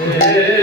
Hare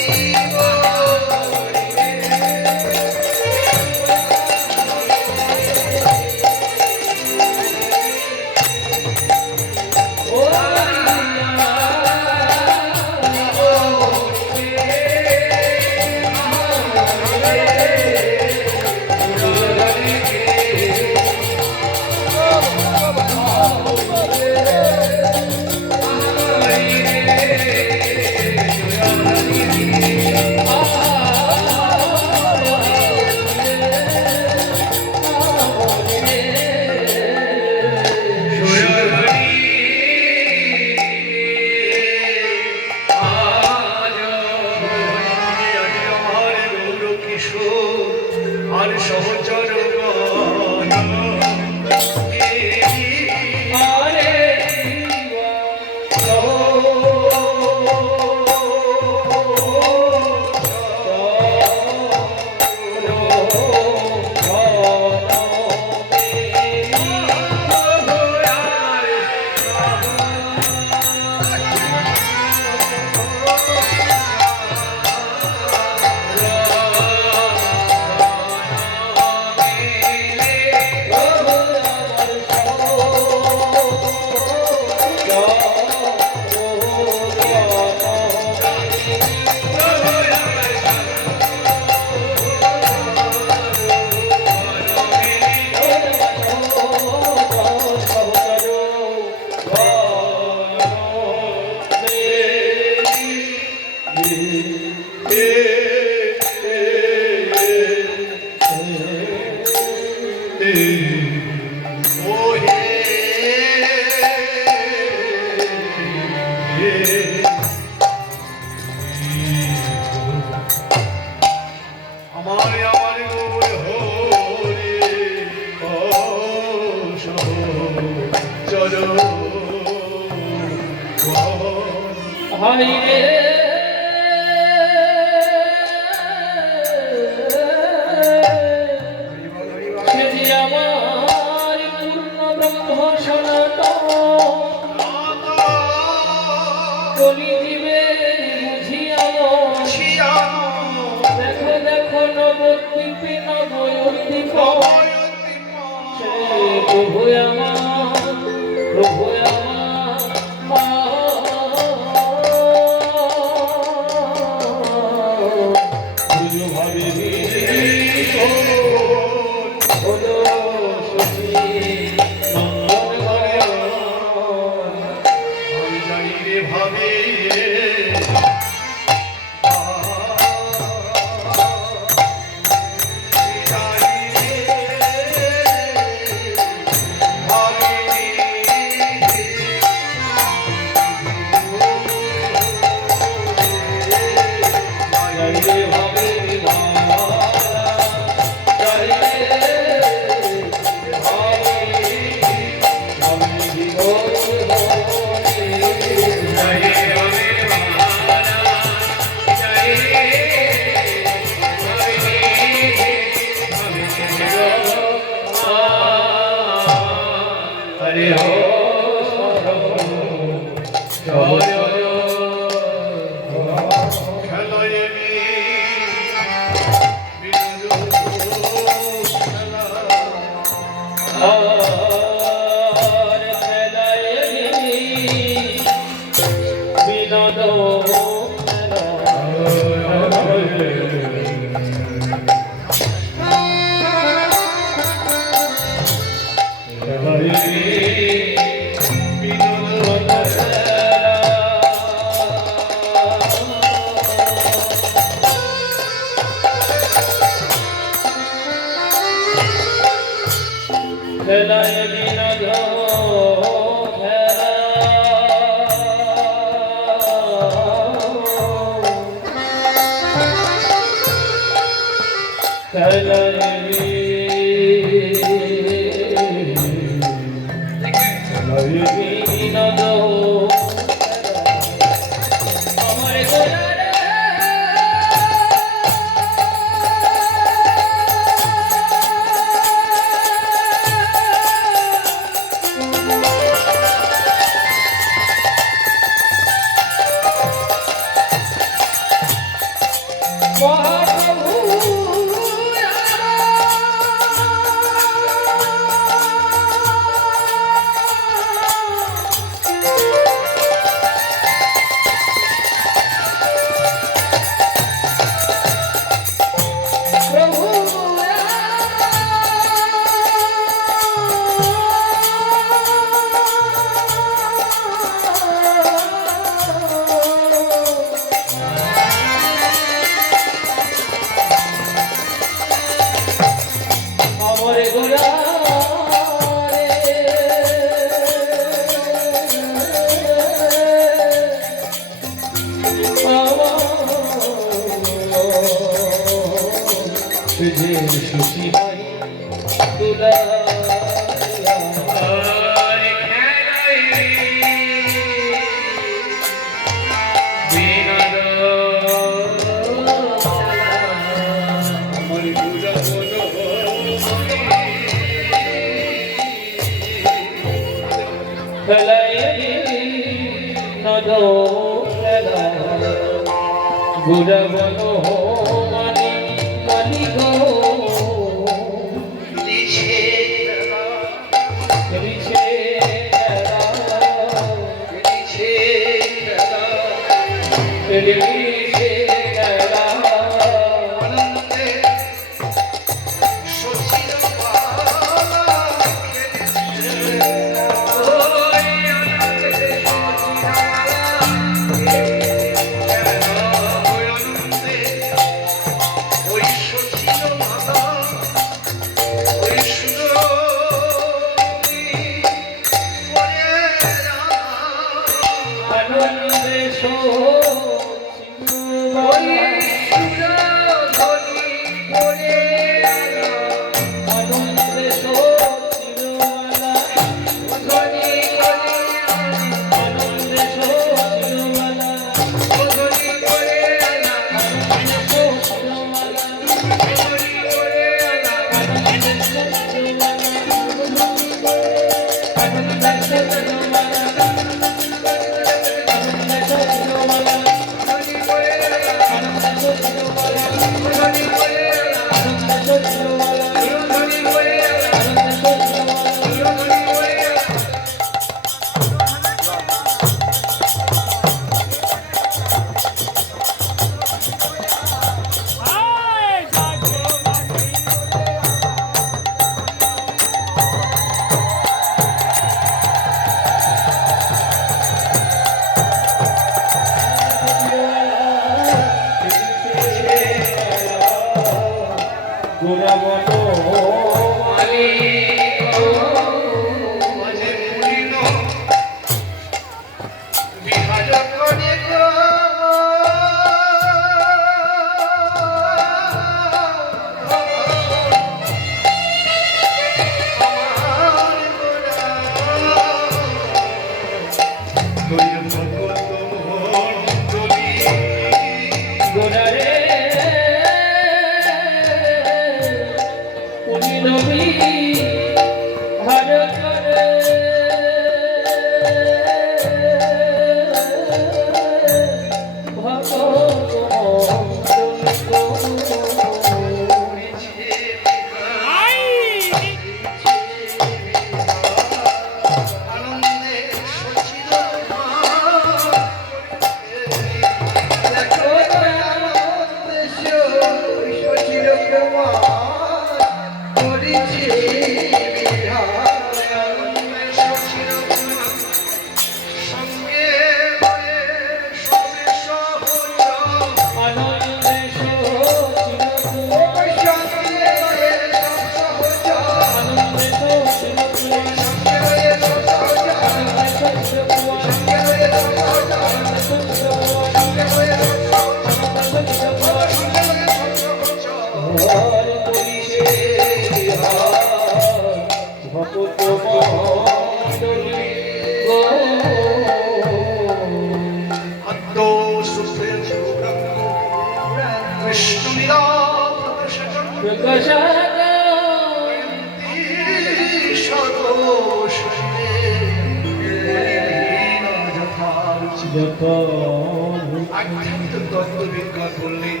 আধ্যাত্মিক তত্ত্ববিজ্ঞান বললেন,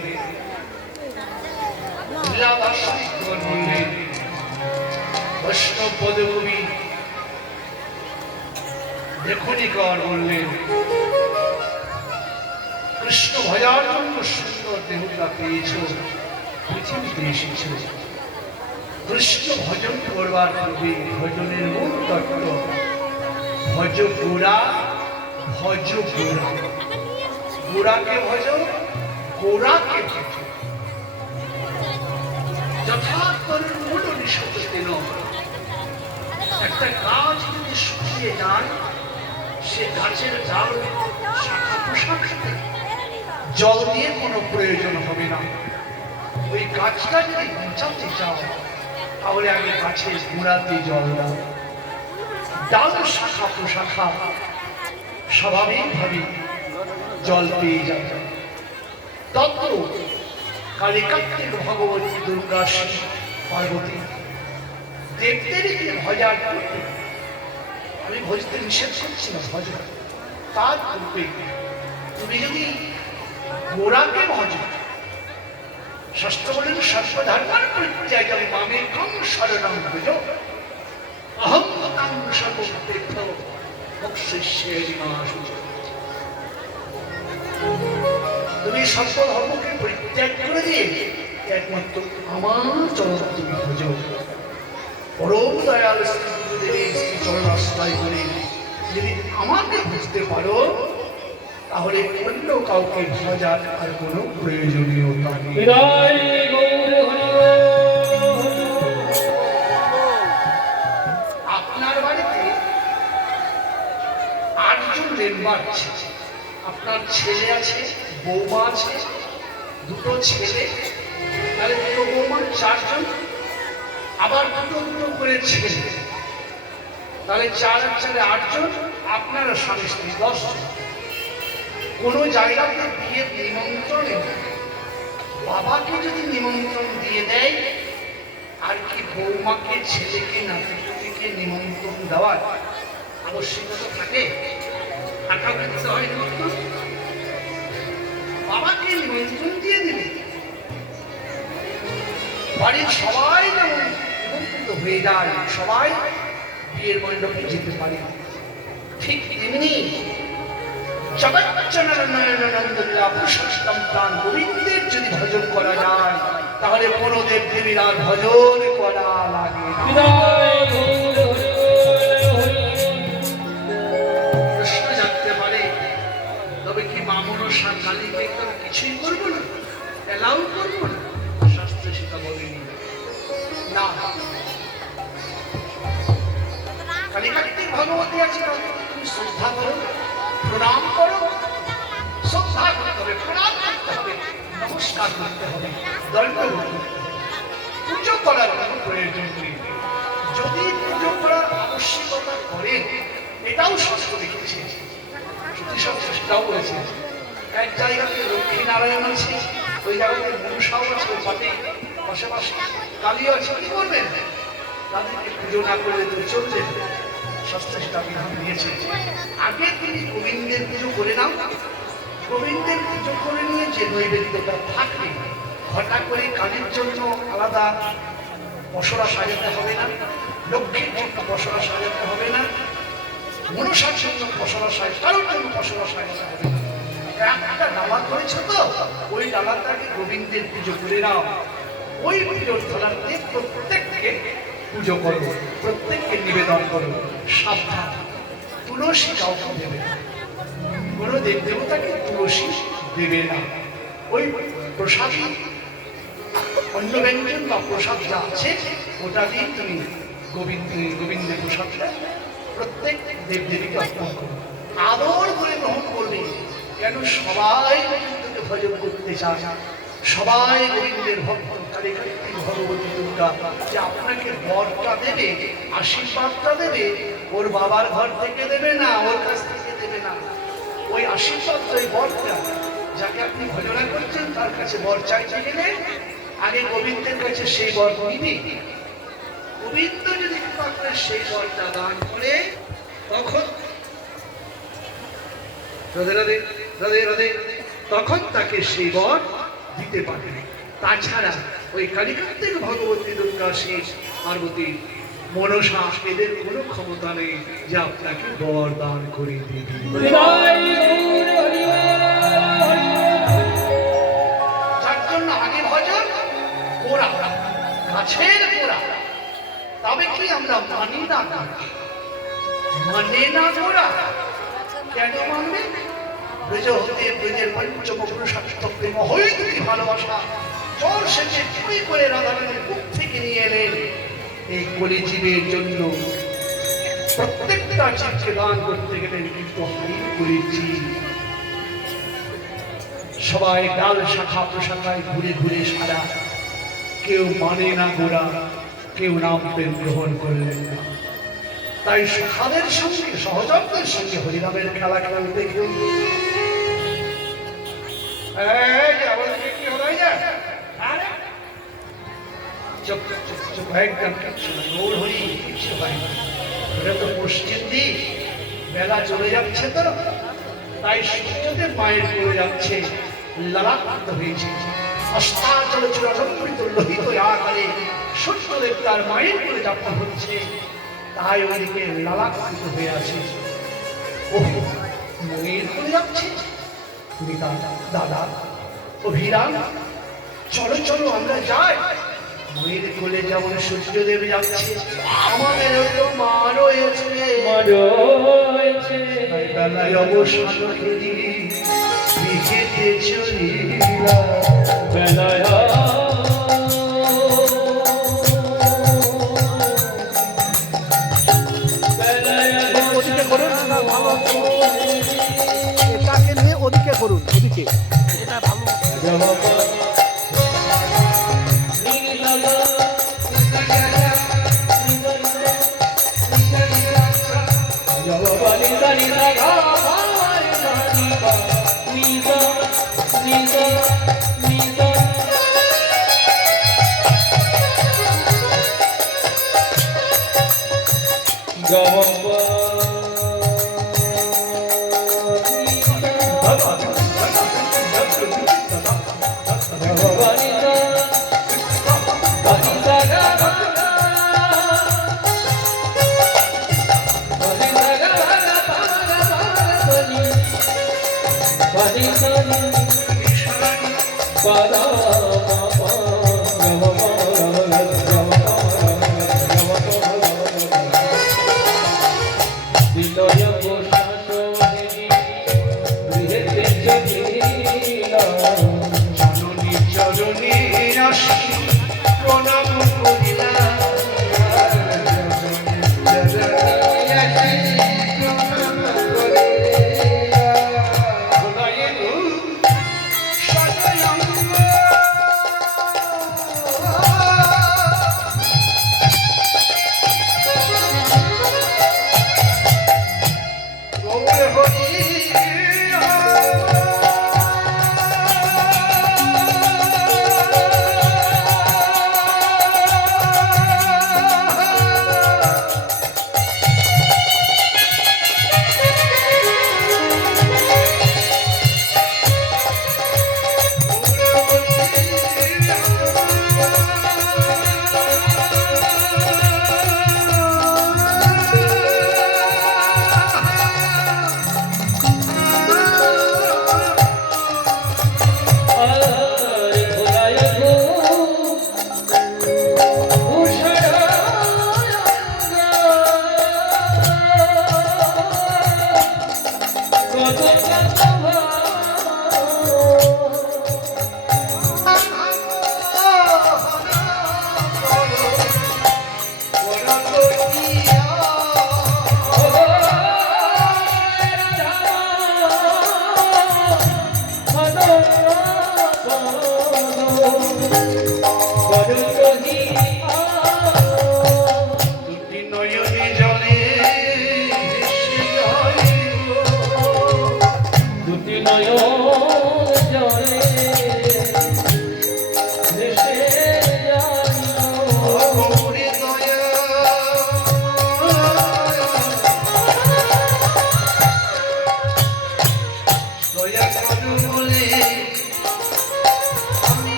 লীলাদার্শনিকগণ বললেন, বৈষ্ণব পদকবি লেখনীগণ বললেন, কৃষ্ণ ভজার জন্য সুন্দর দেহতা পেয়েছ, পৃথিবীতে এসেছ। কৃষ্ণ ভজন করবার পূর্বে ভজনের মূল তত্ত্ব ভজ গোরা, ভজ গোরা। গোরাকে ভজ, গোরাকে ভজ। যথার্থের মূল নিষেধ দিল। একটা গাছ যদি শুকিয়ে যায়, সে গাছের ডাল শাখা প্রশাখাতে জল দিয়ে কোনো প্রয়োজন হবে না। ওই গাছটা যদি বাঁচাতে চাও, তাহলে আগে গাছের গোড়াতে জল দাও। ডাল শাখা প্রশাখা স্বাভাবিকভাবে জল পেয়ে যাবে। তত্ত্ব কালী কার্তিক ভগবতী দুর্গা শিব পার্বতী দেবদেবীকে ভজার করতে, আমি ভজতে নিষেধ করছি না, ভজ তার পূর্বে তুমি যদি গোড়াকে ভজ, শাস্ত্র বলেন সর্বধর্মার পরিত্যাজ্যং মামেকং শরণং ভজ অহং তাং সর্বভূতেভ্য মোক্ষয়িষ্যামি মা শুচি। তুমি সর্বধর্মকে পরিত্যাগ করে দিয়ে একমাত্র আমার চরণ তুমি ভজ। পরম দয়াল শ্রী গুরুদেবের শ্রী চরণাশ্রয় করে যদি আমাকে বুঝতে পারো, তাহলে অন্য কাউকে ভজার আর কোনো প্রয়োজনীয়তা নেই। আপনার বাড়িতে 8 জন মেম্বার আছে। আপনার ছেলে আছে, বৌমা আছে, 2 ছেলে, তাহলে 2 বৌমা 4 জন, আবার 2 করে ছেলে, তাহলে 4 আর 4 8 জন। আপনারা স্বামী স্ত্রী 10 জন। কোন জায়গাতে বিয়ের নিমন্ত্রণে বাবাকে যদি নিমন্ত্রণ দিয়ে দেয়, আর কি বৌমাকে, ছেলেকে, নাতিকে নিমন্ত্রণ দেওয়ার আবশ্যকতা থাকে? টাকা দিতে হয় নিমন্ত্রণ, বাবাকে নিমন্ত্রণ দিয়ে দিলে বাড়ির সবাই যেমন নিমন্ত্রিত হয়ে যায়, সবাই বিয়ের মণ্ডপে যেতে পারে। ঠিক তেমনি গোবিন্দের যদি ভজন করা যায়, তাহলে কোনো দেব দেবীর আর ভজন করা লাগে না। প্রশ্ন জানতে পারে, তবে কি মামনসা কালীকে কিছুই করবো না, এলাও করবো না? শাস্ত্রে সেটা বলেনি। না, কালী কার্তিক ভগবতী আছে, তুমি শ্রদ্ধা করো, প্রণাম করো। শ্রদ্ধা করতে হবে, প্রণাম করতে হবে, নমস্কার করতে হবে, দণ্ড করতে হবে। পুজো করার কোনো প্রয়োজন নেই। যদি পুজো করার আবশ্যকতা করে, এটাও শাস্ত্র লিখেছে, সেটাও বলেছে। এক জায়গাতে লক্ষ্মী নারায়ণ আছে, ওই জায়গাতে মনসাও আছে, পাতে পাশাপাশি কালী আছে। কি করবেন? তাদেরকে পুজো না করলে তো চলবে। শাস্ত্রে সেটা বিধান দিয়েছে। আগে তুমি গোবিন্দের পুজো করে নাও। গোবিন্দের পুজো করে নিয়ে যে নৈবেদ্যটা থাকবে, ঘটা করে কালীর জন্য আলাদা পসরা সাজাতে হবে না, লক্ষ্মীর জন্য পসরা সাজাতে হবে না, মনসার জন্য পসরা সাজাতে, কারোর জন্য পসরা সাজাতে হবে না। একটা ডালা করেছ তো, ওই ডালাটাকে গোবিন্দের পুজো করে নাও। ওই পুজোর থালাতে প্রত্যেককে পুজো করো, প্রত্যেককে নিবেদন করো। সাবধান, তুলসী কাউকে দেবে না, কোনো দেব দেবতাকে তুলসী দেবে না। ওই প্রসাদী অন্য ব্যঞ্জন বা প্রসাদ যা আছে, ওটা দিয়ে তুমি গোবিন্দের প্রসাদটা প্রত্যেক দেব দেবীকে অর্পণ করো, আদর করে গ্রহণ করবে। কেন? সবাই গোবিন্দকে ভজন করতে চায়, সবাই গোবিন্দের ভক্ত। কালী কার্তিক ভগবতী দুর্গা যে আপনাকে বরটা দেবে, আশীর্বাদটা দেবে, ওর বাবার ঘর থেকে দেবে না, ওর কাছ থেকে দেবে না। ওই আশীর্বাদ, ওই বরটা যাকে আপনি ভজনা করছেন, তার কাছে বর চাইতে গেলে আগে গোবিন্দের কাছে সেই বর নিবি। গোবিন্দ যদি কৃপা করে সেই বরটা দান করে, তখন রাধে রাধে রাধে রাধে, তখন তাকে সেই বর দিতে পারবে। তাছাড়া ওই কালিকান্তিক ভগবতী দুর্গা শেষ পার্বতী মনসা এদের কোনো ক্ষমতা নেই যে আপনাকে বর দান করে দেবে। যার জন্য আগে ভজন গোড়া, গাছের গোড়া। তবে কি আমরা মানি না? মানে না গোড়া কেন মানবে? ব্রজ হতে ব্রজের পঞ্চম পুরুষার্থ প্রেম হইতুকি ভালোবাসা জল সেচে চুরি করে রাধারানীর বুক থেকে নিয়ে এলেন এই কলিজীবের জন্য। প্রত্যেকটা জীবকে দান করতে গেলেন কিন্তু হারিয়ে করেছি। সবাই ডাল শাখা প্রশাখায় ঘুরে ঘুরে সারা, কেউ মানে না গোড়া, কেউ নাম প্রেম গ্রহণ করলেন না। তাই সখাদের সঙ্গে সহযোগদের সঙ্গে হরিনামের খেলা খেলতে কেউ পশ্চিম দিক বেলা চলে যাচ্ছে তো, তাই সূর্যদেব মায়ের পড়ে যাচ্ছে, লালাক্রান্ত হয়েছে। অষ্টাচল চূড়ালম্বিত লোহিত আকারে সূর্যদেব তার মায়ের পড়ে যাপন হচ্ছে, তাই ওইদিকে লালাকৃত হয়ে আছে। ও মনের পড়ে যাচ্ছে। তুমি দাদা অভিরাম, চলো চলো আমরা যাই। মনের কোলে যেমন সূর্যদেব যাচ্ছে, আমাদের মা রয়েছে, বেলায় অবসান করি বিকেতে চলিলা বেলায়। এটাকে নিয়ে ওদিকে করুন, ওদিকে এটা ভালো।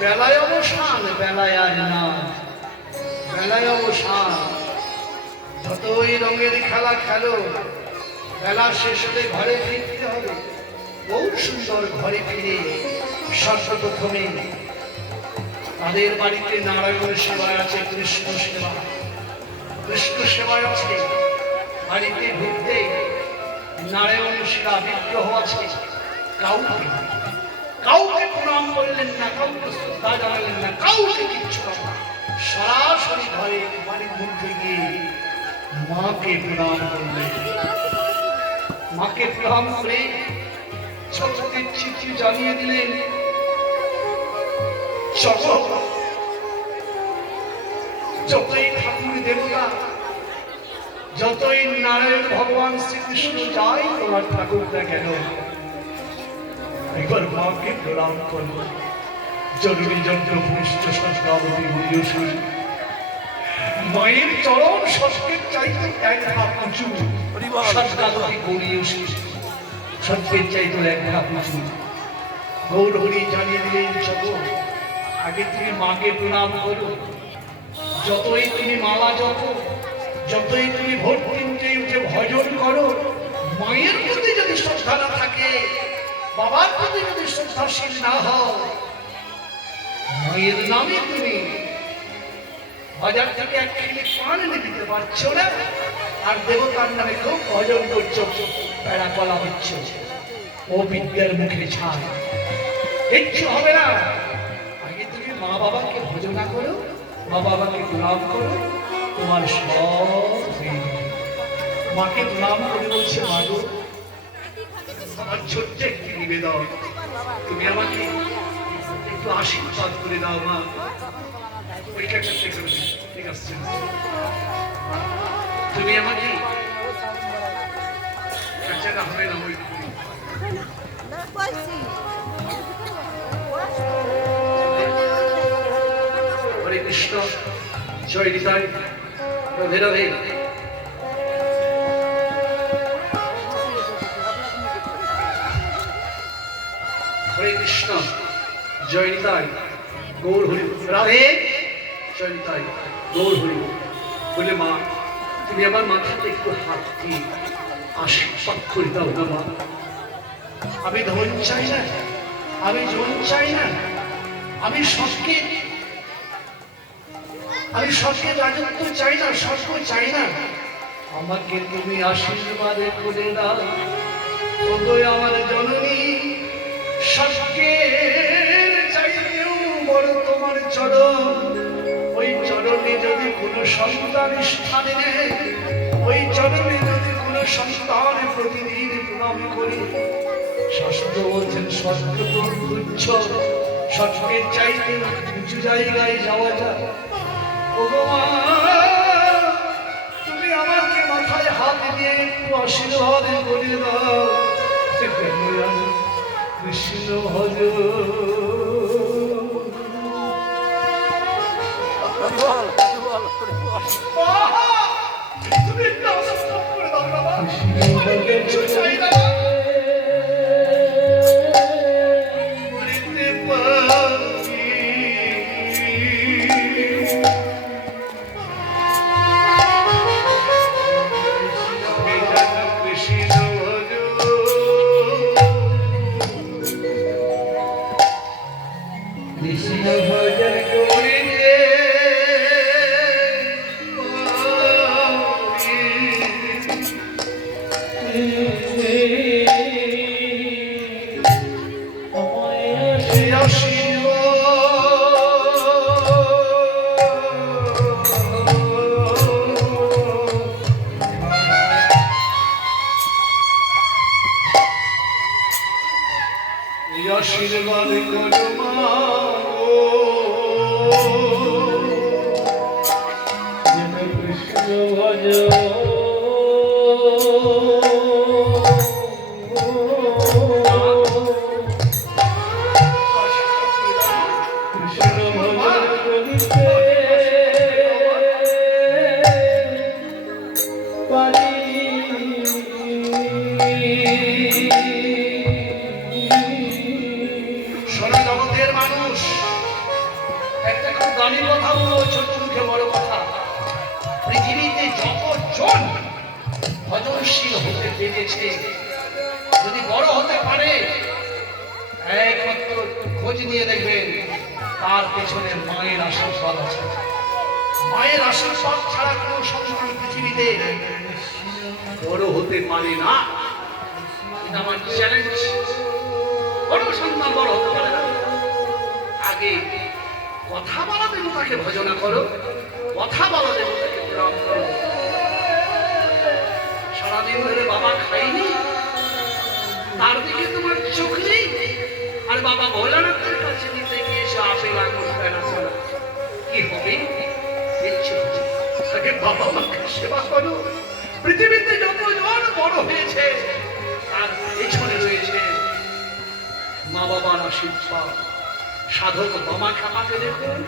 বেলায় অবসান, বেলায় আর না, বেলায় অবসান। যতই রঙের খেলা খেলো, বেলা শেষ হলে ঘরে ফিরতে হবে। বহু সুন্দর ঘরে ফিরে সর্বপ্রথমে তাদের বাড়িতে নারায়ণ সেবায় আছে, কৃষ্ণ সেবা, কৃষ্ণ সেবায় আছে। বাড়িতে ঢুকতে নারায়ণ সেবা বিগ্রহ আছে, কাউকে কাউকে প্রণাম করলেন না, কাউকে শ্রদ্ধা জানালেন না, কাউকে কিচ্ছু না, সরাসরি ঘরে বাড়ির মধ্যে গিয়ে মাকে প্রণাম করলেন। মাকে প্রণাম করে ছোটদের চিঠি জানিয়ে দিলেন, যতই ঠাকুর দেবতা, যতই নারায়ণ ভগবান শ্রীকৃষ্ণ যাই তোমার ঠাকুর না কেন, একবার মাকে প্রণাম করল। জরুরি যন্ত্র ভূমিষ্ঠ সংস্কারবতী গুরুশরী মায়ের চরম সস্যের চাইতে এক ধাপ উঁচু, সংস্কারবতী গৌরীশরী সত্যের চাইতে এক ধাপ উঁচু। গৌর হরি জানিয়ে দিলেন, চলো আগে তুমি মাকে প্রণাম করো। যতই তুমি মালা জপো, যতই তুমি ভোর তিনটে উঠে ভজন করো, মায়ের প্রতি যদি শ্রদ্ধা না থাকে, বাবার প্রতি যদি শ্রদ্ধাশীল না হও, মায়ের নামে তুমি বাজার থেকে এক খেলে পান এনে দিতে পারছো না, আর দেবতার নামে খুব ভজন করছো, বেড়া কলা দিচ্ছ, ও বিদ্যার মুখে ছাড়, কিচ্ছু হবে না। আগে তুমি মা বাবাকে ভজনা করো, মা বাবাকে প্রণাম করো, তোমার সব হয়ে যাবে। মাকে প্রণাম করে বলছে, মা গো, আমার ছোট্ট একটি নিবেদন, তুমি আমাকে একটু আশীর্বাদ করে দাও মা। ওইটা ঠিক আছে, তুমি আমাকে না হবে না, ওই হরে কৃষ্ণ, জয় নিতাই, রাধে রাধে। হরে কৃষ্ণ, জয় নিতাই, গৌর হরি, রাধে, জয় নিতাই, গৌর হরি। বলে, মা তুমি আমার মাথাতে একটু হাত দিয়ে আশীর্বাদ করে দাও না মা। আমি ধন চাই না, আমি জন চাই না, আমি সবকে রাজত্ব চাই না, স্বর্গ চাই না, আমাকে তুমি আশীর্বাদ করে দাও। ওগো আমার জননী, সবকের চাইতেও বড় তোমার চরণ। ওই চরণে যদি কোনো সন্তান স্থানে নেয়, ওই চরণে যদি কোনো সন্তান প্রতিদিন প্রণাম করে, শাস্ত্র বলছেন স্বর্গ তো তুচ্ছ, স্বর্গের চাইতে উঁচু জায়গায় যাওয়া যায়। ওগো মা, তুমি আমাকে মাথায় হাত দিয়ে একটু আশীর্বাদ করে দাও। কৃষ্ণ ভজ, তুমি একটু আশীর্বাদ করে দাও বাবা, আমি কিচ্ছু চাই না। আশীর্বাদ করো মা, দামি কথা বলো, ছোট মুখে বড় কথা। পৃথিবীতে যতজন ভজনশীল হতে পেরেছে, যদি বড় হতে পারে, একমাত্র খোঁজ নিয়ে দেখবেন তার পেছনে মায়ের আশীর্বাদ আছে। মায়ের আশীর্বাদ ছাড়া কোনো সন্তান পৃথিবীতে বড় হতে পারে না। এটা আমার চ্যালেঞ্জ। কোনো সন্তান বড় হতে পারে না। আগে কথা বলা দেবতাকে ভজনা করো, কথা বলা দেবতাকে প্রণাম করো। সারাদিন ধরে বাবা খাইনি, তার দিকে তোমার চোখ নেই, আর বাবা ভোলানাথের কাছে নিতে গিয়েছে আপেল আঙুর ফেনা ছাড়া, কি হবে? ইচ্ছে হচ্ছে তাকে বাবা মাকে সেবা করো। পৃথিবীতে যতজন বড় হয়েছে তার পেছনে রয়েছে মা বাবার আশীর্বাদ। সাধক মামা খামাকে দেখুন,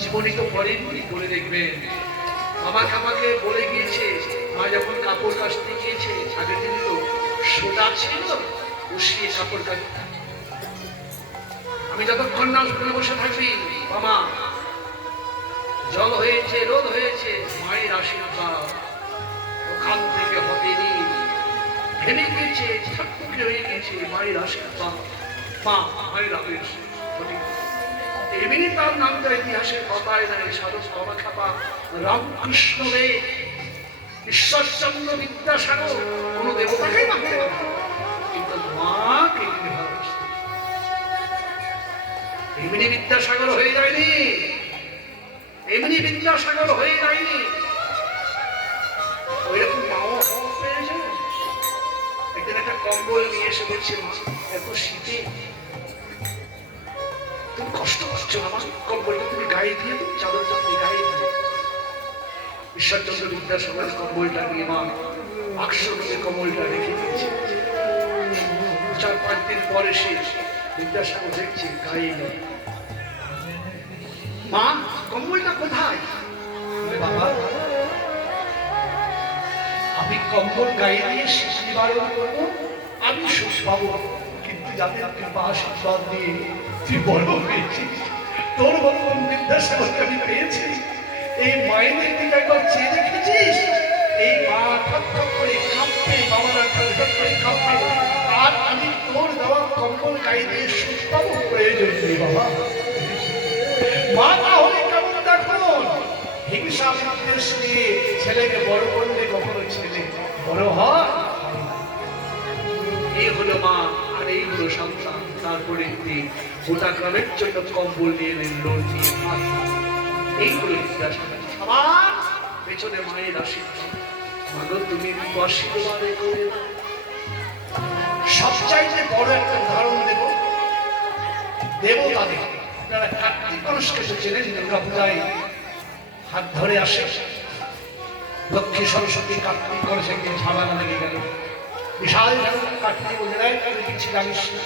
জীবনী তো পড়েননি, বলে দেখবেন মামা খামাকে বলে গিয়েছে, মা যখন কাপড় কাচতে গিয়েছে, আগের দিন তো সোজা ছিল, বসিয়ে কাপড় কাচতে, আমি যতক্ষণ না শুনে বসে থাকি, মামা জল হয়েছে, রোদ হয়েছে, মায়ের আশীর্বাদ ওখান থেকে হবেনি, ভেঙে গিয়েছে, ঠাকুরকে হয়ে গিয়েছে, মায়ের আশীর্বাদ। মা মায়ের আশীর্বাদ এমনি তার নামটা ইতিহাসের পাতায় নাই। সাধক বাবা খাপা রামকৃষ্ণ রে, ঈশ্বরচন্দ্র বিদ্যাসাগর কোন দেবতাকেই মানতে পারে, কিন্তু মাকে ভালোবাসতে। এমনি বিদ্যাসাগর হয়ে যায়নি, এমনি বিদ্যাসাগর হয়ে যায়নি, ওইরকম মাও পেয়েছে। একদিন একটা কম্বল নিয়ে এসে বলছে, মা এত শীতে তুমি কষ্ট করছো, আমার কম্বলটা তুমি গায়ে দিয়ে দিও, চাদরটা তুমি গায়ে দিয়ে। ঈশ্বরচন্দ্র বিদ্যাসাগর কম্বলটা নিয়ে মা বাক্স রূপে কম্বলটা রেখে দিয়েছে। 4-5 দিন পরে সে বিদ্যাসাগর দেখছে গায়ে নেই। মা কম্বলটা কোথায়? বাবা আমি কম্বল গায়ে দিয়ে শিশি বারণ করবো, আমি সুখ পাবো, কিন্তু যাতে আপনি আশীর্বাদ দিয়ে তুই বড় হয়েছিস, তোর মতন বিদ্যাসাগরকে আমি পেয়েছি। এই মায়ের দিকে একবার চেয়ে দেখেছিস? এই মা ঠক ঠক করে কাঁপবে, বাবারা ঠক ঠক করে কাঁপবে, আর আমি তোর দেওয়া কম্বল গায়ে দিয়ে সুখ পাবো? প্রয়োজন নেই বাবা। মা তাহলে কেমন দেখুন, হিংসা বিদ্বেষ নিয়ে ছেলেকে বড় করলে কখনো ছেলে বড় হয়? এই হলো মা, আর এই হলো সন্তান। তারপরে গোটা গ্রামের জন্য কম্বল নিয়ে এলেন, লোন নিয়ে। এই হলো সবার পেছনে মায়ের আশীর্বাদ। মাগো তুমি আশীর্বাদে করে। সবচাইতে বড় একটা উদাহরণ দেব দেবতাদের। আপনারা কার্তিক গণেশকে চেনেন, দুর্গা পূজায় হাত ধরে আসে। লক্ষ্মী সরস্বতী কার্তিক গণেশের ঝামেলা লেগে গেল, বিশাল কার্তিক বলে দেয় তুই কিছু জানিস না,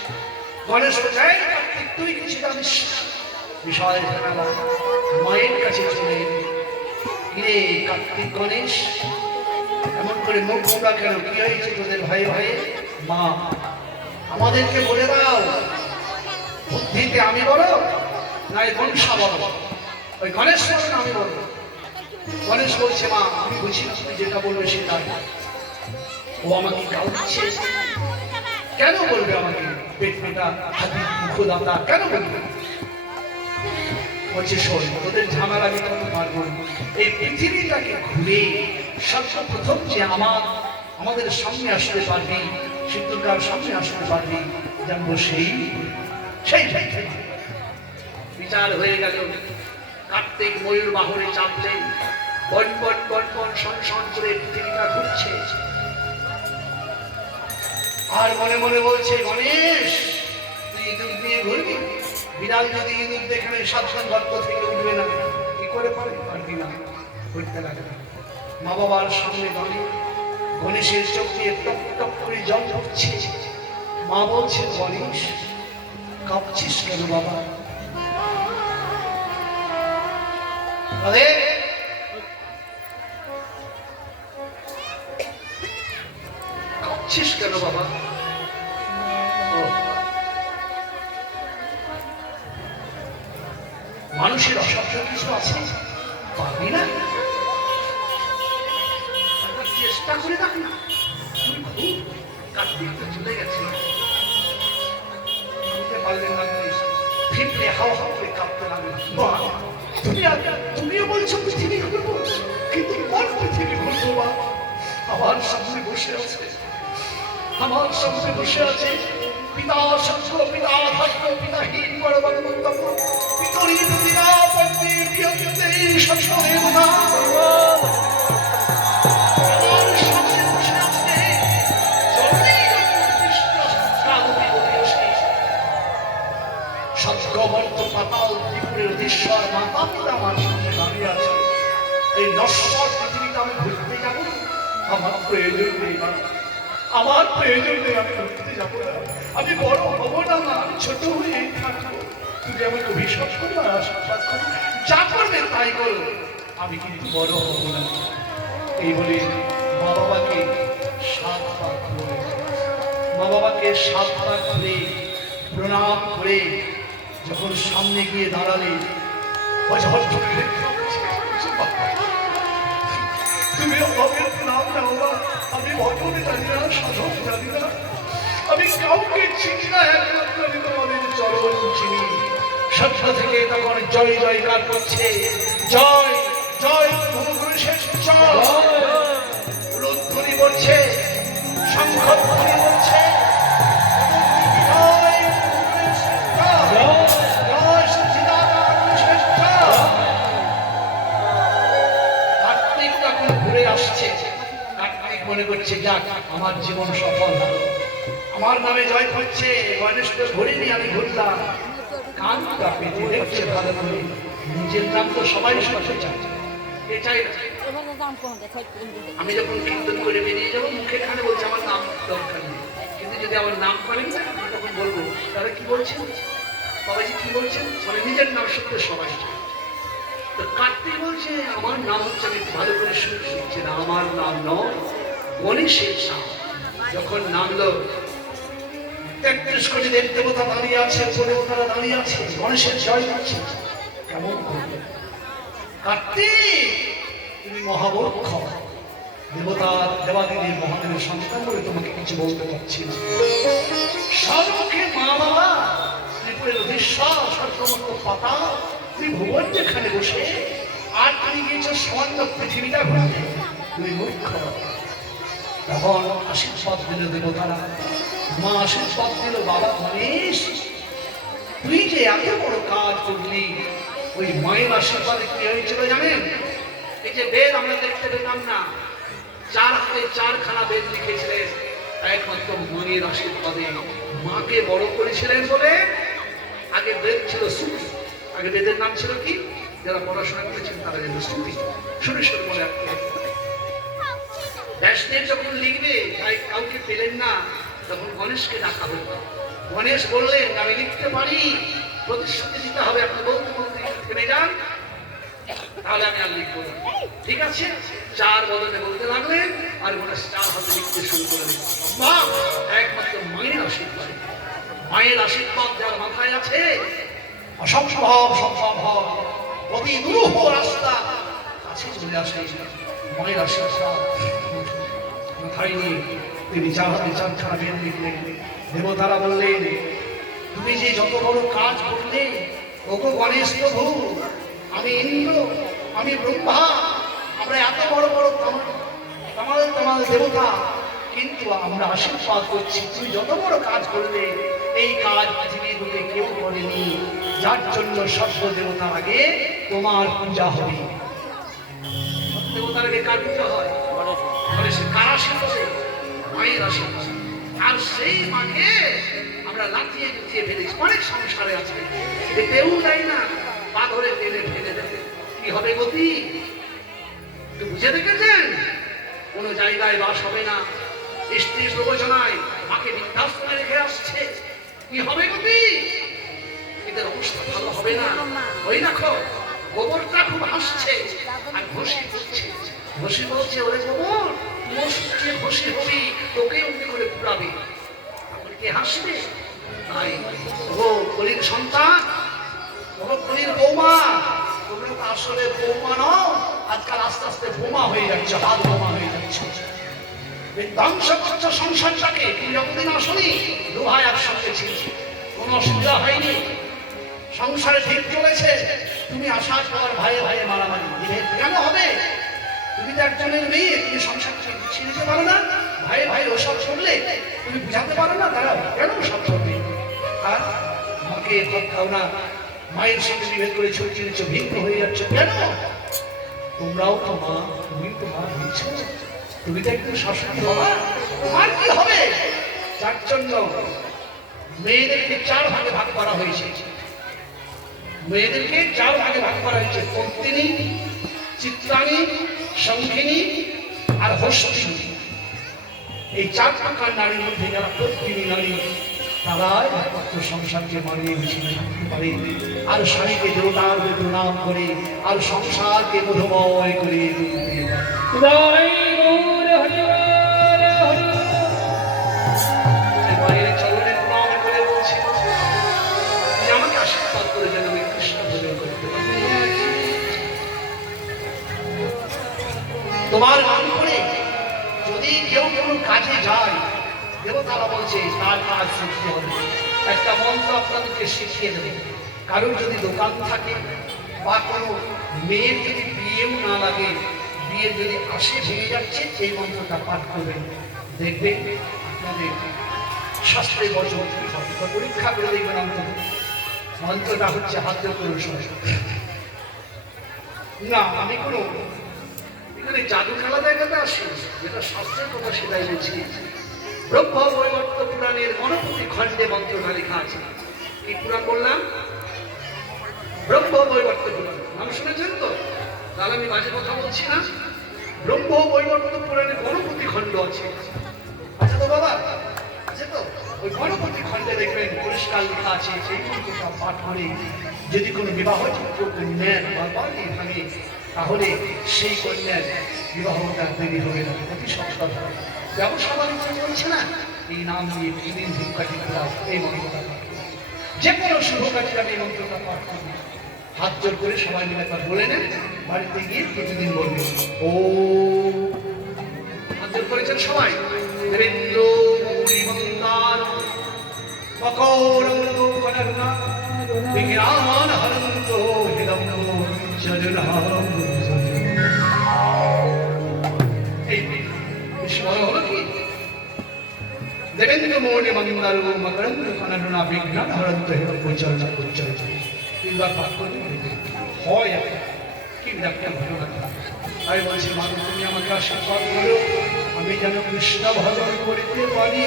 গণেশ বোঝায় কার্তিক তুই কিছু জানিস না, বিশাল ঝামেলা। মায়ের কাছে চলে এলেন, কিরে কার্তিক গণেশ এমন করে মুখ গোমরা কেন, কি হয়েছে তোদের ভাই ভাই? মা আমাদেরকে বলে দাও, বুদ্ধিতে আমি বলো না গণেশা বলো? ওই গণেশ বলো না আমি বলবো? গণেশ বলছে, মা আমি বুঝি তুমি যেটা বলবে সেটা। ও আমাকে গাল দিচ্ছে, কেন বলবে আমাকে? পেট ফেটা, হাতি মুখদাতা, কেন বলবে? বলছে শোন, তোদের ঝামেলা আমি করতে পারবো না। এই পৃথিবীটাকে ঘুরে সর্বপ্রথম যে আমাদের সামনে আসতে পারবি, সিদ্ধুকার সামনে আসতে পারবি, জানবো সেই বিচার হয়ে গেল। কার্তিক ময়ূর বাহনে চাপলেন, বন বন বন বন সন করে পৃথিবীটা ঘুরছে, আর মনে মনে বলছে, গণেশ তুই ইঁদুর নিয়ে ঘুরবি? বিড়াল যদি ইঁদুর দেখে সাবধান গর্ত থেকে উঠবে না, কি করে পারবি না, ঘুরতে লাগবে। মা বাবার সামনে দাঁড়িয়ে গণেশের চোখ দিয়ে টপ টপ করে জল ঝরছে। মা বলছে, গণেশ কাঁপছিস কেন বাবা? কাঁপছিস কেন বাবা? মানুষের অসাধ্য কিছু আছে, পারবি না? একবার চেষ্টা করে দেখ না। তুই খুব কার্তিক তো চলে গেছে, শুনতে পারলেন না, ফিরলে হাও হাও করে কাঁপতে লাগলেন। তুমিও বলছো পৃথিবী ঘুরবো, কিন্তু কোন পৃথিবী ঘুরবো? মা আমার সামনে বসে আছে, আমার সামনে বসে আছে পিতা সত্য, পিতা ভাগ্য, পিতাহীন বড় বন্ধুত্ব, পিতরি পিতা পত্নী প্রিয়তে সৎসদেব না। আমার সামনে বসে আছে সৎগবর্ত পাতাল ত্রিপুরের অধীশ্বর মাতা পিতা আমার সামনে দাঁড়িয়ে আছে। এই নশ্বর পৃথিবীতে আমি ঘুরতে যাবো, আমার প্রয়োজন নেই, আমার প্রয়োজন নেই, আমি ঘুরতে যাবো না, আমি বড় হবো না, আমি ছোট হয়ে থাকবো। তুমি আমাকে অভিশাপ করো আর আশীর্বাদ করো, যা করবে তাই করো, আমি কিন্তু বড় হবো না। এই বলে মা বাবাকে 7 পা ধরে, মা বাবাকে 7 পা ধরে প্রণাম করে যখন সামনে গিয়ে দাঁড়ালে, তুমি আমাকে নাম দাও না, আমি ভগবানের জানি না, সাধক জানি না, আমি কাউকে চিনি না, একমাত্র আমি তোমাদের চরণ চিনি। সত্তা থেকে তখন জয় জয়কার করছে, জয় জয় গুরুশেষ জয়, উলুধ্বনি বলছে, শঙ্খধ্বনি বলছে, জয় গুরুশেষ জয়, জয় সচিদানন্দ গুরুশেষ জয়। কার্তিক তখন ঘুরে আসছে, কার্তিক মনে করছে যাক আমার জীবন সফল হলো, আমার নামে জয় করছে, গণেশ তো ঘুরিনি, আমি ঘুরলাম। কানটা পেতে দেখছে ভালো করে, নিজের নাম তো সবাই শুনতে চায়, এ চাই না। আমি যখন কীর্তন করে বেরিয়ে যাবো, মুখে খানে বলছে আমার নাম দরকার নেই, কিন্তু যদি আমার নাম করেন তখন বলবো তারা কি বলছেন, বাবাজি কি বলছেন, মানে নিজের নাম শুনতে সবাই চায়। তো কার্তিক বলছে আমার নাম হচ্ছে, আমি ভালো করে শুনছি না, আমার নাম নয় গণেশের নাম। যখন নামলো 33 কোটি দেব দেবতা দাঁড়িয়ে আছে, দেবতারা দাঁড়িয়ে আছে, গণেশের জয় করছে। কেমন করবে কার্তিক, তুমি মহামূর্খ, দেবতা দেবাদিনীর মহাদেবের সন্তান বলে তোমাকে কিছু বলতে পারছি না। সর্বকে মা বাবা ত্রিপুরের অধীশ্বর সর্বমত পাতা, তুমি ভুবন যেখানে বসে, আর তুমি গিয়েছো সামান্য পৃথিবীটা ঘুরতে, তুমি মূর্খ। তখন আশীর্বাদ দিল দেবতারা, মা আশীর্বাদ দিল, বাবা গণেশ তুই যে এত বড় কাজ করলি, ওই মায়ের আশীর্বাদে কি হয়েছিল জানেন? এই যে বেদ আমরা দেখতে পেতাম না, 4 হাতে 4খানা বেদ লিখেছিলেন, একমাত্র মায়ের আশীর্বাদে। মাকে বড় করেছিলেন বলে আগে বেদ ছিল শ্রুতি, আগে বেদের নাম ছিল কি, যারা পড়াশোনা করেছেন তারা যেন শ্রুতি, শুনে শুনে মনে রাখতে। ব্যাসদেব যখন লিখবে তাই কাউকে পেলেন না, তখন গণেশকে ডাকা হলো। গণেশ বললেন আমি লিখতে পারি, প্রতিশ্রুতি দিতে হবে, আপনি বলতে বলতে থেমে যান, তাহলে আমি আর লিখবো না। ঠিক আছে, 4 বদলে বলতে লাগলেন, আর গণেশ 4 হাতে লিখতে শুরু করলেন। মা একমাত্র মায়ের আশীর্বাদ, মায়ের আশীর্বাদ যার মাথায় আছে, অসম্ভব সম্ভব হয়, অতি দুরূহ রাস্তা কাছে চলে আসে। মায়ের আশীর্বাদ মাথায় নিয়ে তিনি 4 হাতে 4খানা বেদ লিখলেন। দেবতারা বললেন তুমি যে যত বড় কাজ করলে, ওগো গণেশ প্রভু, আমি ইন্দ্র, আমি ব্রহ্মা, আমরা এত বড় বড় তোমার দেবতা, কিন্তু আমরা আশীর্বাদ করছি তুমি যত বড় কাজ করলে, এই কাজ পৃথিবীর বুকে কেউ করেনি, যার জন্য সর্ব দেবতার আগে তোমার পূজা হবে। দেবতার আগে কার পূজা হয়? গণেশের। কার আশীর্বাদ? মায়ের আশীর্বাদ। আর সেই মাকে আমরা লাথিয়ে গুছিয়ে ফেলেছি, অনেক সংসারে আছে, এতেও যাই না, পা ধরে টেনে ফেলে দেবে, কি হবে গতি? বুঝে দেখেছেন? কোনো জায়গায় বাস হবে না, স্ত্রীর প্রবচনায় মাকে বৃদ্ধাশ্রমে রেখে আসছে, কি হবে গতি? এদের অবস্থা ভালো হবে না। ওই দেখো গোবরটা খুব হাসছে, আর ঘষি করছে, ঘষি বলছে ওরে গোবর তুই ঘষি হবি, তোকে উন্নি করে পুরাবে, কে হাসবে? তাই ও কলির সন্তান, কলির বৌমা, তোমরা তো আসলে বৌমা নও, আজকাল আস্তে আস্তে বোমা হয়ে যাচ্ছে, হাত বোমা হয়ে যাচ্ছে। ধ্বংস করছো সংসারটাকে। তুমি যতদিন আসনি দু ভাই একসঙ্গে ছিল, কোনো অসুবিধা হয়নি, সংসারে ঠিক চলেছে। তুমি আসার পর ভাইয়ে ভাইয়ে মারামারি কেন হবে? তুমি তো একজনের মেয়ে, তুমি সংসার ছিঁড়ে দিতে পারো না? ভাই ভাই ওসব শুনলে তুমি বুঝাতে পারো না তারা কেন সব করবে? আর মাকে খাও না, মায়ের সঙ্গে বিভেদ করে চলছে, ভিন্ন হয়ে যাচ্ছ কেন? তোমরাও তো মা, তুমি তো মা হয়েছ, তুমি তো একটু শাশুড়ি বাবা, তোমার কি হবে? যার জন্য মেয়েদেরকে 4 ভাগে ভাগ করা হয়েছে। মেয়েদেরকে 4 ভাগে ভাগ করা হয়েছে: কর্তিনী, চিত্রাণী, শঙ্খিনী আর হস্তিনী। এই 4 প্রকার নারীর মধ্যে যারা কর্তিনী নারী, তারাই একমাত্র সংসারকে মানিয়ে মিশিয়ে থাকতে পারে, আর স্বামীকে দেবতার নাম করে, আর সংসারকে মধুময় করে তুলতে পারে। মায়ের চরণে প্রণাম করে বলছি, তুমি আমাকে আশীর্বাদ করে যেন আমি কৃষ্ণ ভজন করতে পারি। তোমার নাম করে যদি কেউ কোনো কাজে যায়, দেবতারা বলছে তার কাজ শিখতে হবে। একটা মন্ত্র আপনাদেরকে শিখিয়ে দেবে। কারোর যদি দোকান থাকে বা কোনো মেয়ের যদি বিয়েও না লাগে, বিয়ে যদি আসে ভেঙে যাচ্ছে, এই মন্ত্রটা পাঠ করবেন, দেখবেন আপনাদের শাস্ত্রে বচন পরীক্ষা করে দেখবেন। অন্তত মন্ত্রটা হচ্ছে হাত করুন না, আমি কোনো এখানে জাদু খেলা দেখাতে আসি, যেটা শাস্ত্রের কথা সেটাই বলছি। ব্রহ্ম বৈবর্ত পুরাণের গণপতি খণ্ডে মন্ত্রটা লেখা আছে। কি পুরাণ বললাম? ব্রহ্ম বৈবর্ত পুরাণ, নাম শুনেছেন তো? তাহলে আমি মাঝে কথা বলছি না। ব্রহ্ম বৈবর্ত পুরাণের গণপতি খণ্ড আছে, আচ্ছা তো বাবা? আছে তো? ওই গণপতি খণ্ডে দেখবেন পরিষ্কার লেখা আছে, সেই মন্ত্রটা পাঠ করে যদি কোনো বিবাহযোগ্য কন্যার বারবারই ভাঙে, তাহলে সেই কন্যার বিবাহটা দেরি হবে না, অতি সপ্তাহ হবে। ব্যবসা বাণিজ্য চলছে না, এই নাম দিয়ে প্রতিদিন ধূপকাঠি করা, এই মন্ত্রটা পাঠ করবে। যে কোনো শুভ কাজে এই মন্ত্রটা পাঠ করবে। হাত জোর করে সবাই মিলে তা বলে নেন, বাড়িতে গিয়ে প্রতিদিন বলবে ও। হাত জোর করেছেন সবাই। দেবেন্দ্র মন্দার মকরন্দ কনরনা বিজ্ঞান হরন্ত হিরণ্য চরণাম। এই বিষয় হলো কি? দেবেন্দ্র মৌর্য মন্দার মকরন্দ কনরনা বিজ্ঞান হরন্ত হিরণ্য চরণা উচ্চারিত। 3 বার পাঠ করলে হয় কি একটা ঘটনা। আমি বলছি, মা তুমি আমাকে আশীর্বাদ করো, আমি যেন কৃষ্ণ ভজন করতে পারি,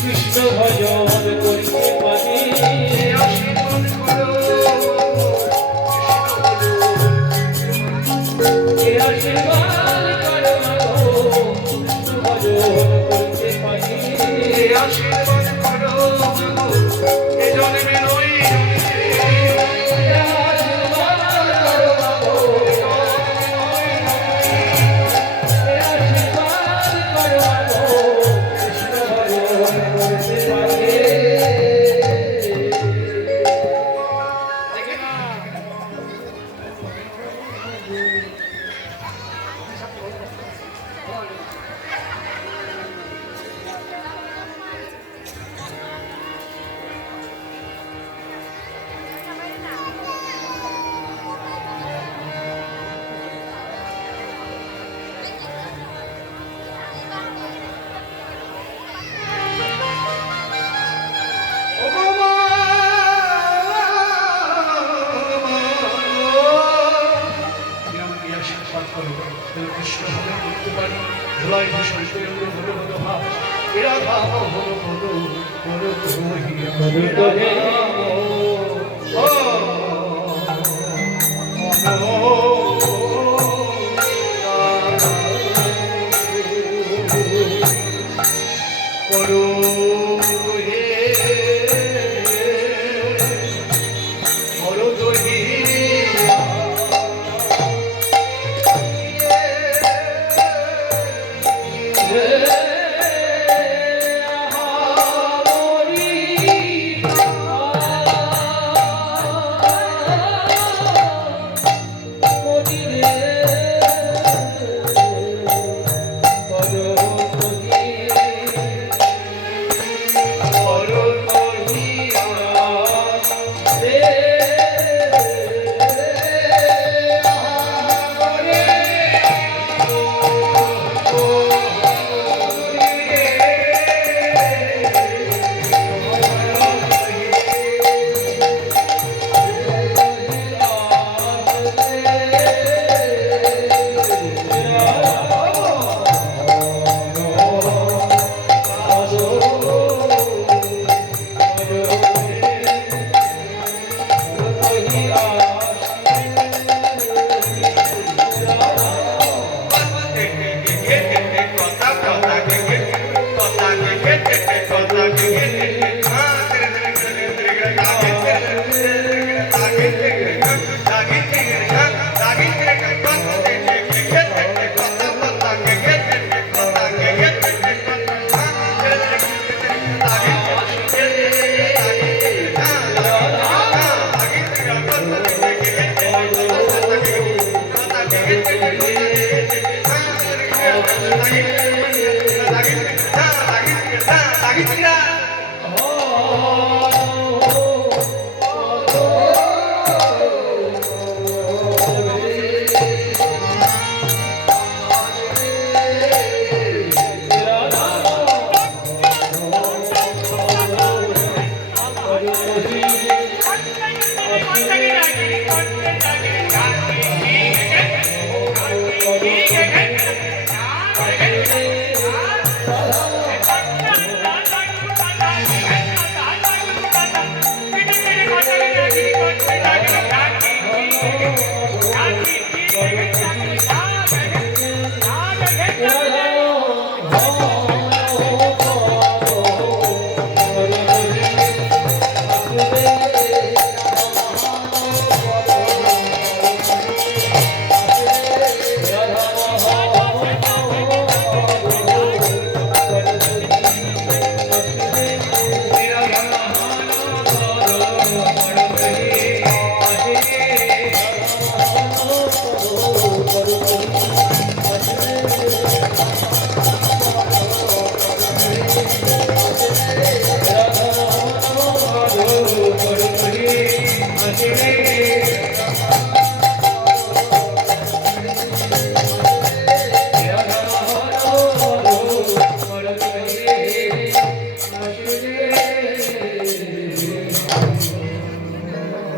কৃষ্ণ ভজন করতে পারি। আশীর্বাদ করো, আশীর্বাদ করো, কৃষ্ণ ভজন করতে পারি। আশীর্বাদ করো, এ জন্মে নই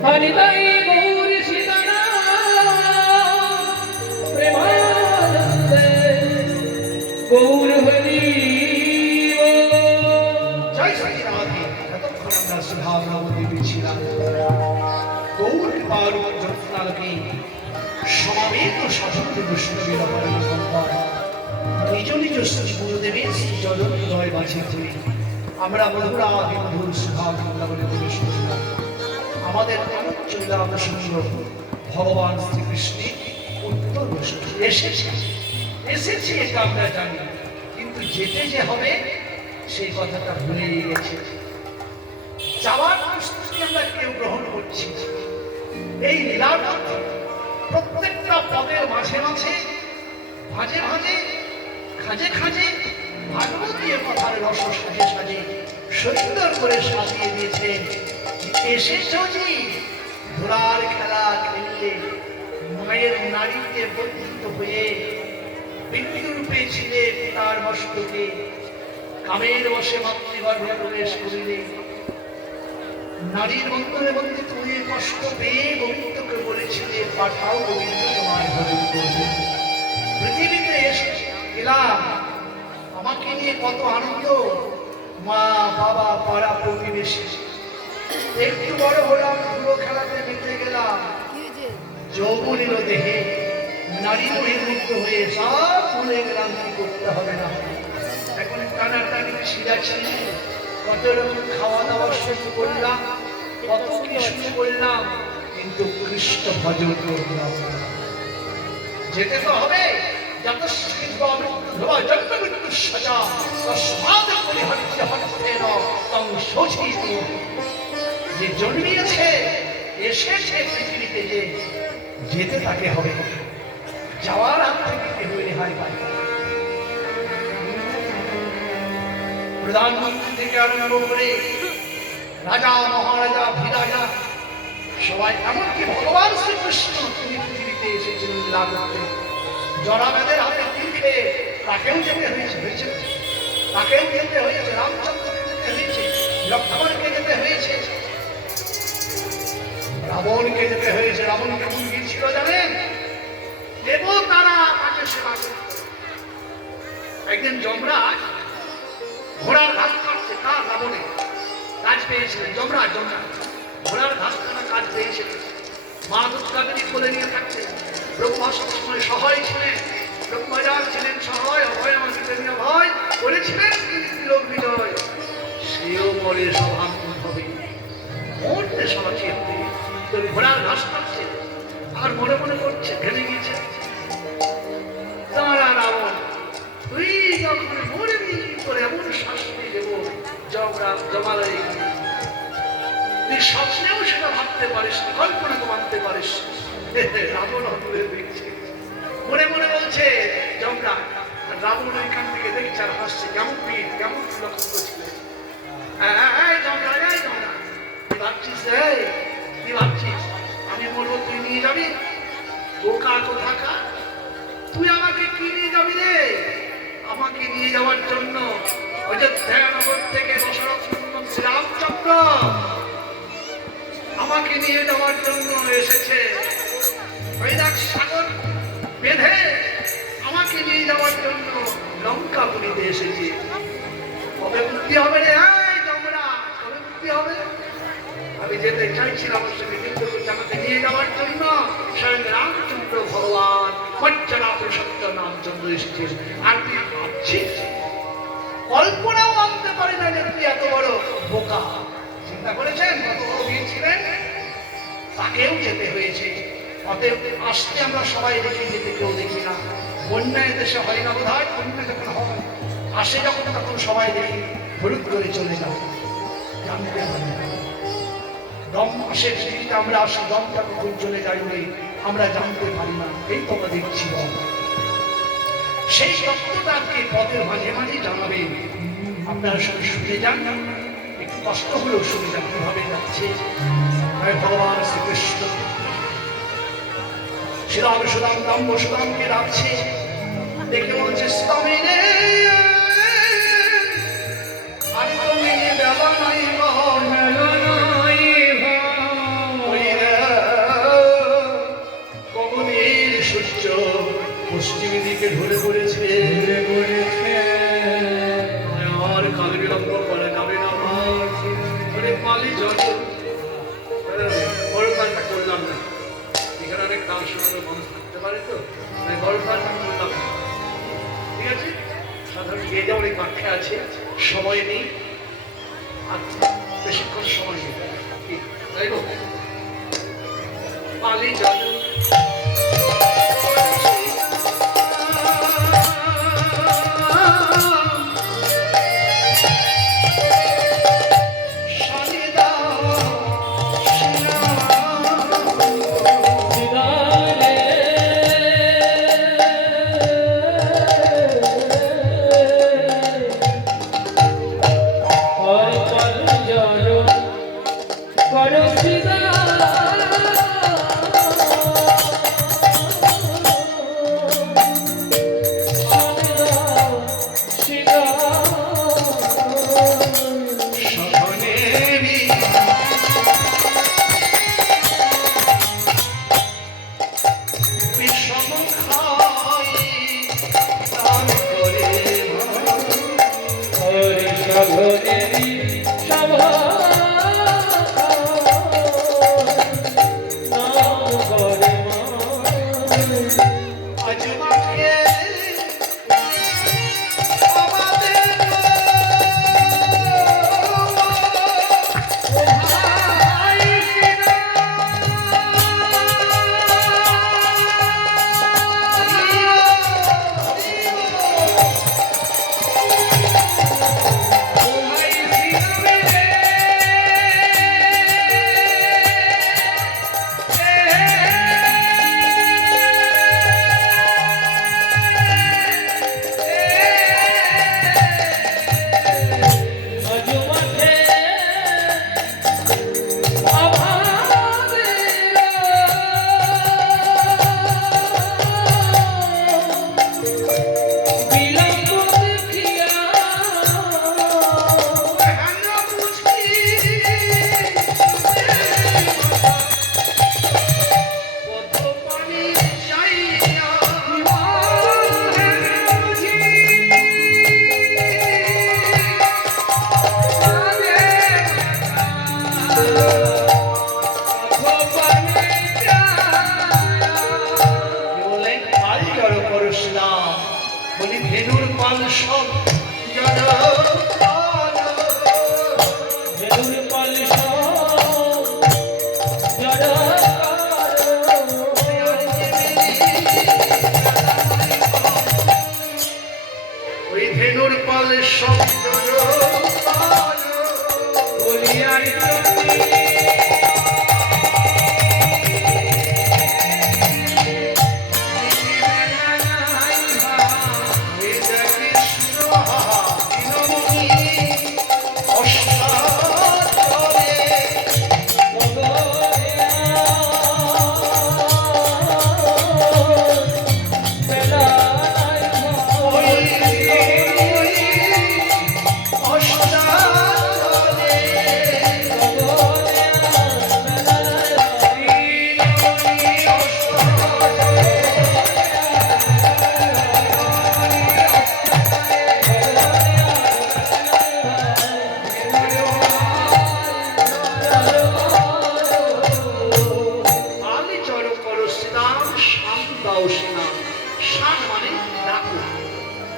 হরিতাই গৌর সীতানা প্রেমানন্দে গৌর হরি জয় শ্রী রাধে। এতক্ষণ আমরা সুধাবতী ছিলাম গৌর পার্বণ যত্নালকে সমাবেত সশক্ত বৈষ্ণবীর অবলম্বন নিজ নিজ শ্রী গুরুদেবের শ্রী জগৎদয় বাছে ধরে আমরা মধুরা মধুর সুধাবৃন্দাবনে প্রবেশ করলাম। আমাদের চলিলাম সঙ্গ ভগবান শ্রীকৃষ্ণের উত্তর বৈষ্ণব এসেছে এটা আমরা জানি, কিন্তু যেতে যে হবে সেই কথাটা ভুলে গেছে। যাওয়ার প্রস্তুতি আমরা কেউ গ্রহণ করছি। এই লীলার মধ্যে প্রত্যেকটা পদের মাঝে মাঝে ভাজে ভাজে খাজে খাজে ভাগবতীয় কথার রস সাজে সাজে সুন্দর করে সাজিয়ে দিয়েছেন। এসেছো জি ঘোড়ার খেলা খেললে মায়ের নারীকে বঞ্চিত হয়ে বিন্দুরূপে ছিলে পিতার মস্তকে কামের বসে মাতৃগর্ভে প্রবেশ করিলে নারীর বন্ধনে বন্ধিত হয়ে কষ্ট পেয়ে গোবিন্দকে বলেছিলে পাঠাও গোবিন্দ তোমার ভজন করবে। পৃথিবীতে এসে গেলাম, আমাকে নিয়ে কত আনন্দ, মা বাবা পাড়া প্রতিবেশী। একটু বড় হলাম, ধুলো খেলাতে মেতে গেলাম, যৌবন এলো দেহে, নারী বহির্মুক্ত হয়ে সব ভুলে গেলাম কি করতে হবে না। এখন টানাটানি ছিঁড়াছি, কত রকম খাওয়া দাওয়া শুরু করলাম, কত কি শুরু করলাম, কিন্তু কৃষ্ণ ভজন করলাম। যেতে তো হবে, যত জন্ম মৃত্যু সজা তস্মাৎ পরিহর্য হত্যেন তং শোচিত। যে জন্মিয়েছে এসেছে পৃথিবীতে, যে যেতে তাকে হবে, যাওয়ার হাত থেকে কেউ রেহাই পায়। প্রধানমন্ত্রী থেকে আরম্ভ করে রাজা মহারাজা ভিরাজা সবাই, এমনকি ভগবান শ্রীকৃষ্ণ তিনি পৃথিবীতে এসেছিলেন লীলা করতে। জরাবেদের হাতে তীর খেয়ে তাকেও যেতে হয়েছে, তাকেও যেতে হয়েছে, রামচন্দ্রকে যেতে হয়েছে, লক্ষ্মণকে যেতে হয়েছে, রাবণকে যেতে হয়েছে। রাবণ কেমন গিয়েছিল জানেন? দেবতারা তাকে সেবা করত। একদিন যমরাজ ঘোড়ার ঘাস কাটছে, তার রাবণে কাজ পেয়েছিলেন। যমরাজ ঘোড়ার ঘাস কাটা কাজ পেয়েছিলেন। মা দুর্গাদেবী কোলে নিয়ে থাকছে। ব্রহ্মা সবসময় সহায় ছিলেন, ব্রহ্মজাল ছিলেন সহায়, অভয় আমাকে নিয়ে ভয় করেছিলেন তিনি তিলক বিজয়। সেও বলে সভাঙ্গন হবে, মরতে সবাই হবে। তোর ঘোড়ার ঘাস কাটছে আর মনে মনে করছে, ঘেমে গিয়েছে, তারা রাবণ তুই যখন মরবি তোর এমন শাস্তি দেব জমালয়, তুই স্বপ্নেও সেটা ভাবতে পারিস, কল্পনা তো মানতে পারিস। রাবণ হয়ে দেখছে, মনে মনে বলছে যমরা। রাবণ ওইখান থেকে দেখছে আর হাসছে, কেমন পিঠ, কেমন লক্ষ্য করছিল। ভাবছিস কি ভাবছিস আমি বলবো তুই নিয়ে যাবি? বোকা কোথাকা, তুই আমাকে কি নিয়ে যাবি রে? আমাকে নিয়ে যাওয়ার জন্য অযোধ্যানগর থেকে দশরথ শ্রীরামচন্দ্র আমাকে নিয়ে যাওয়ার জন্য এসেছে। সাগর বেঁধে আমাকে নিয়ে যাওয়ার জন্য লঙ্কা পুরীতে এসেছে। কবে মুক্তি হবে রে? কবে মুক্তি হবে? আমি যেতে চাইছিলাম, কিন্তু আমাকে নিয়ে যাওয়ার জন্য এসেছিস আর তুই ভাবছিস কল্পনাও আনতে পারে না যে তুই এত বড় বোকা চিন্তা করেছেন কত বড় বীর ছিলেন তাকেও যেতে হয়েছে অতএব আসতে আমরা সবাই দেখি যেতে কেউ দেখি না বন্যায় দেশে হয় না বোধ হয় বন্যা যখন হয় আসে যখন তখন সবাই দেখি হলুদ করে চলে যাবে জানতে হবে দম আসে পৃথিবীতে আমরা আসি দমটা কখন চলে যাই বলে আমরা জানতে পারি না এই তো আমরা দেখছি দম সেই তত্ত্বটাকে পথের মাঝে মাঝে জানাবেন আপনারা সবাই শুনে যান একটু কষ্ট হলেও শুনে যান কিভাবে যাচ্ছে তাই ভগবান শ্রীকৃষ্ণ শ্রীরাম সুদাম রাম বসুদামকে ডাকছে দেখে বলছে স্বামী রে আর তুমি বেলা নাই কবনের সূর্য পশ্চিম দিকে ঢলে পড়েছে আর কাল বিলম্ব করা যাবে না পালি জল বড় কাজটা করলাম না এখানে অনেক কাজ শোনানোর মানুষ থাকতে পারে তো তাই বড় কাজটা করলাম না ঠিক আছে সাধারণ যে যেমন অনেক ব্যাখ্যা আছে সময় নেই আর বেশিক্ষণ সময় নেই তাই তো পালি জল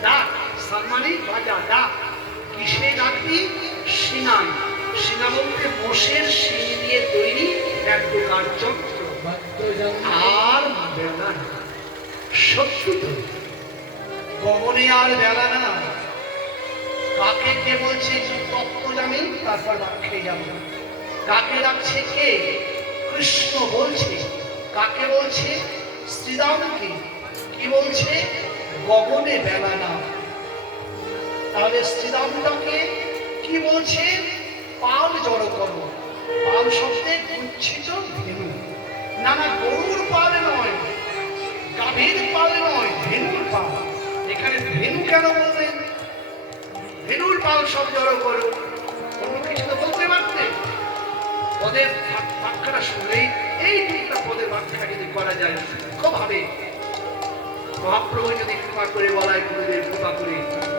ডাক, সালমানি বাজা ডাক। কিসে ডাকবি? সিনাই। সিনা বলতে মোষের শিং দিয়ে তৈরি এক প্রকার যন্ত্র। আর বেলা না। সত্যি তো গগনে আর বেলা না। কাকে কে বলছে তত্ত্ব জানি, তারপর বাক্যে যাবো। কাকে ডাকছে কে? কৃষ্ণ বলছে। কাকে বলছে? শ্রীরামকে। কি বলছে? গগনে বেলা না। তাহলে শ্রীরামটাকে কি বলছে? পাল জড়ো করো। পাল শব্দে কুচ্ছিত ধেনু। না না, গরুর পাল নয়, গাভীর পাল নয়, ধেনুর পাল। এখানে ধেনু কেন বলবেন? ধেনুর পাল সব জড়ো করো। অন্য কিছু তো বলতে পারতে। পদের ব্যাখ্যাটা শুনলেই এই দুটা পদের ব্যাখ্যা যদি করা যায় খুব হবে। মহাপ্রভু যদি কৃপা করে বলায়, গুরুদেব কৃপা করে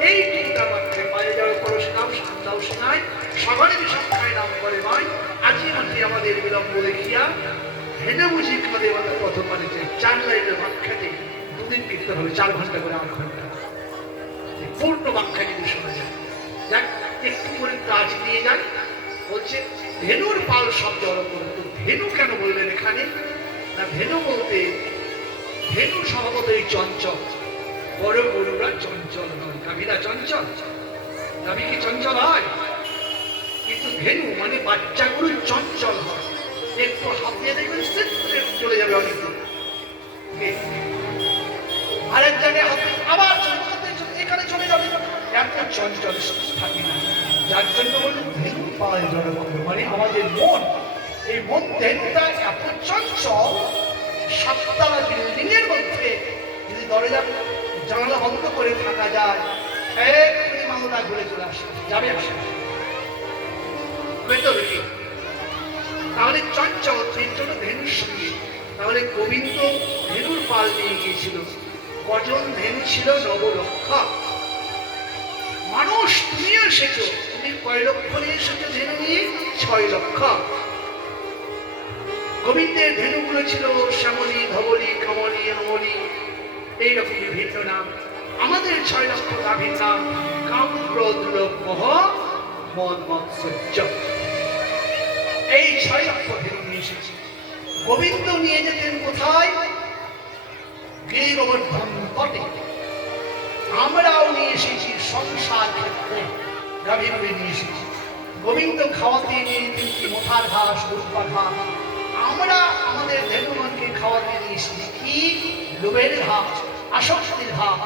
এই তিনটা বাক্যে পায়ে যাওয়ার পরশুরাম সন্তাও শোনায়, সবারই বিষাখায় নাম করে নয়। আজি মাঝে আমাদের বিলম্ব দেখিয়া হেনে বুঝি কাঁদে মাতা পথ পালিতে। 4 লাইনের ব্যাখ্যাতে 2 দিন কীর্তন হবে, 4 ঘন্টা করে 8 ঘন্টা। পূর্ণ ব্যাখ্যা যদি শোনা যায়। যাক, একটু করে কাজ দিয়ে যান। বলছে ধেনুর পাল সব জড়ো করো। তো ধেনু কেন বললেন এখানে? না, ধেনু বলতে ধেনু স্বভাবতই চঞ্চল। বড় গরুরা চঞ্চল নয়, গাভীরা চঞ্চল। গাভী কি চঞ্চল হয়? কিন্তু ধেনু মানে বাচ্চা গরু চঞ্চল হয়। একটু হাত দিয়ে দেখবেন চলে যাবে অনেক দূর। আরেক জায়গায় আবার এখানে চলে যাবে, এত চঞ্চল থাকে না। যার জন্য বলুন ধেনু পাল জড়ো করো, মানে আমাদের মন। এই মন ধেনুটা এত চঞ্চল, 7 তলা বিল্ডিং এর মধ্যে যদি দরজা জানালা বন্ধ করে থাকা যায়, এক্ষুনি মামলা ঘুরে চলে আসে, যাবে আসে। তাহলে চঞ্চল, এর জন্য ধেনুর সঙ্গে। তাহলে গোবিন্দ ধেনুর পাল নিয়ে গিয়েছিল। কজন ধেনু ছিল? 9 লক্ষ। মানুষ তুমি এসেছো, তুমি কয় লক্ষ নিয়ে এসেছো ধেনু নিয়ে? 6 লক্ষ। গোবিন্দের ধেনুগুলো ছিল শ্যামলী, ধবলী, কমলী, অমলী, এইরকম বিভিন্ন নাম। আমাদের 6 লক্ষ গাভীর নাম কাম, ক্রোধ, লোভ, মোহ, মদ, মৎসর্য। এই 6 লক্ষ ধেনু নিয়ে এসেছে। গোবিন্দ নিয়ে যেতেন কোথায়? গিরি গোবর্ধন তটে। আমরাও নিয়ে এসেছি সংসার ক্ষেত্রে, গাভীগুলি নিয়ে এসেছি। গোবিন্দ খাওয়াতে নিয়ে যেতেন মোথার ঘাস, দুর্বা ঘাস। আমরা আমাদের ধেনুগণকে খাওয়াতে নিয়ে এসেছি কি? লোভের ঘাস, আসক্তির ঘাস।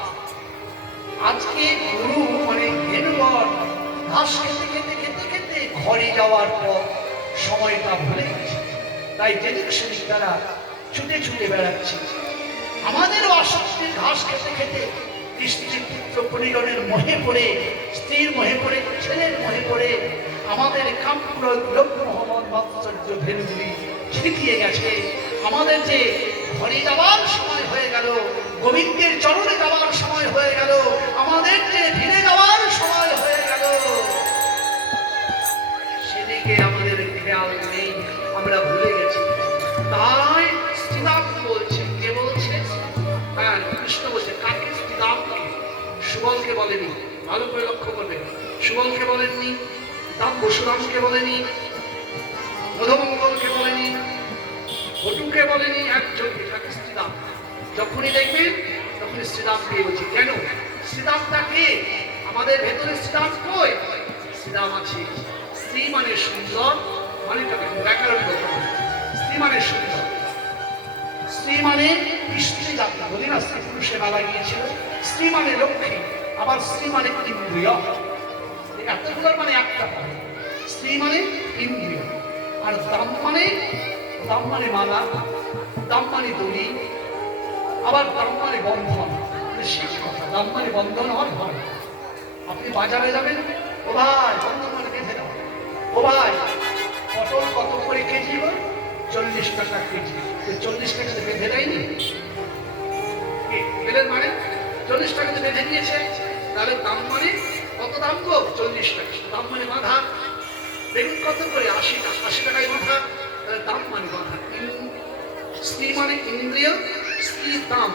আজকে গুরু মানে ধেনুগণ ঘাস খেতে খেতে খেতে খেতে ঘরে যাওয়ার পর সময়টা ভুলে গেছে। তাই যেদিক সেদিক তারা ছুটে ছুটে বেড়াচ্ছে। আমাদেরও আসক্তির ঘাস খেতে খেতে স্ত্রী পুত্র পরিগণের মোহে পড়ে, স্ত্রীর মোহে পড়ে, ছেলের মোহে পড়ে আমাদের কামক্রোধ, লোভ, মোহ, মদ, মাৎসর্য ধেনুগুলি ছিটিয়ে গেছে। আমাদের যে ঘরে যাওয়ার সময় হয়ে গেল, গোবিন্দের চরণে যাওয়ার সময় হয়ে গেল, আমাদের যে ফিরে যাওয়ার সময় হয়ে গেল, সেদিকে আমাদের খেয়াল নেই, আমরা ভুলে গেছি। তাই শ্রীরাম বলছে, কে বলছে? হ্যাঁ, কৃষ্ণ বলছে। কাকে? শ্রীরামকে। সুবলকে বলেনি, ভালো করে লক্ষ্য করবে। সুবলকে বলেননি, দাম পরশুরামকে বলেনি, মধুমঙ্গলকে বলেনি, ভটুকে বলেনি, একজন তাকে শ্রীরাম। যখনই দেখবেন তখনই শ্রীরামকে বলছি। কেন? শ্রীরামটা কে? আমাদের ভেতরে শ্রীরাম কই? শ্রীরাম আছে। স্ত্রী মানে সুন্দর, মানে ব্যাকরণ বলতে হবে। স্ত্রী মানে সুন্দর, স্ত্রী মানে স্ত্রী জাতি, বলি না স্ত্রী পুরুষে বেলা গিয়েছিল। স্ত্রী মানে লক্ষ্মী, আবার স্ত্রী মানে ইন্দ্রিয়। এতগুলোর মানে একটা পাবে। স্ত্রী মানে ইন্দ্রিয়। আর দাম মানে মালা, দাম মানে দড়ি, আবার দাম মানে বন্ধন। শেষ কথা, দাম মানে বন্ধন হওয়ার ঘর। আপনি বাজারে যাবেন, ও ভাই বন্ধন মানে বেঁধে দাও। ও ভাই পটল কত করে কেজি? 40 টাকা কেজি। 40 টাকাতে বেঁধে দেয়নি? পেলেন মানে 40 টাকাতে বেঁধে দিয়েছে। তাহলে দাম মানে কত? দাম গো 40 টাকা। দাম মানে বাঁধা। বেগুন কত করে? 80 টাকায় বাঁধা। তাহলে দাম মানে বাঁধা। স্ত্রী মানে ইন্দ্রিয়, স্ত্রীর দাম।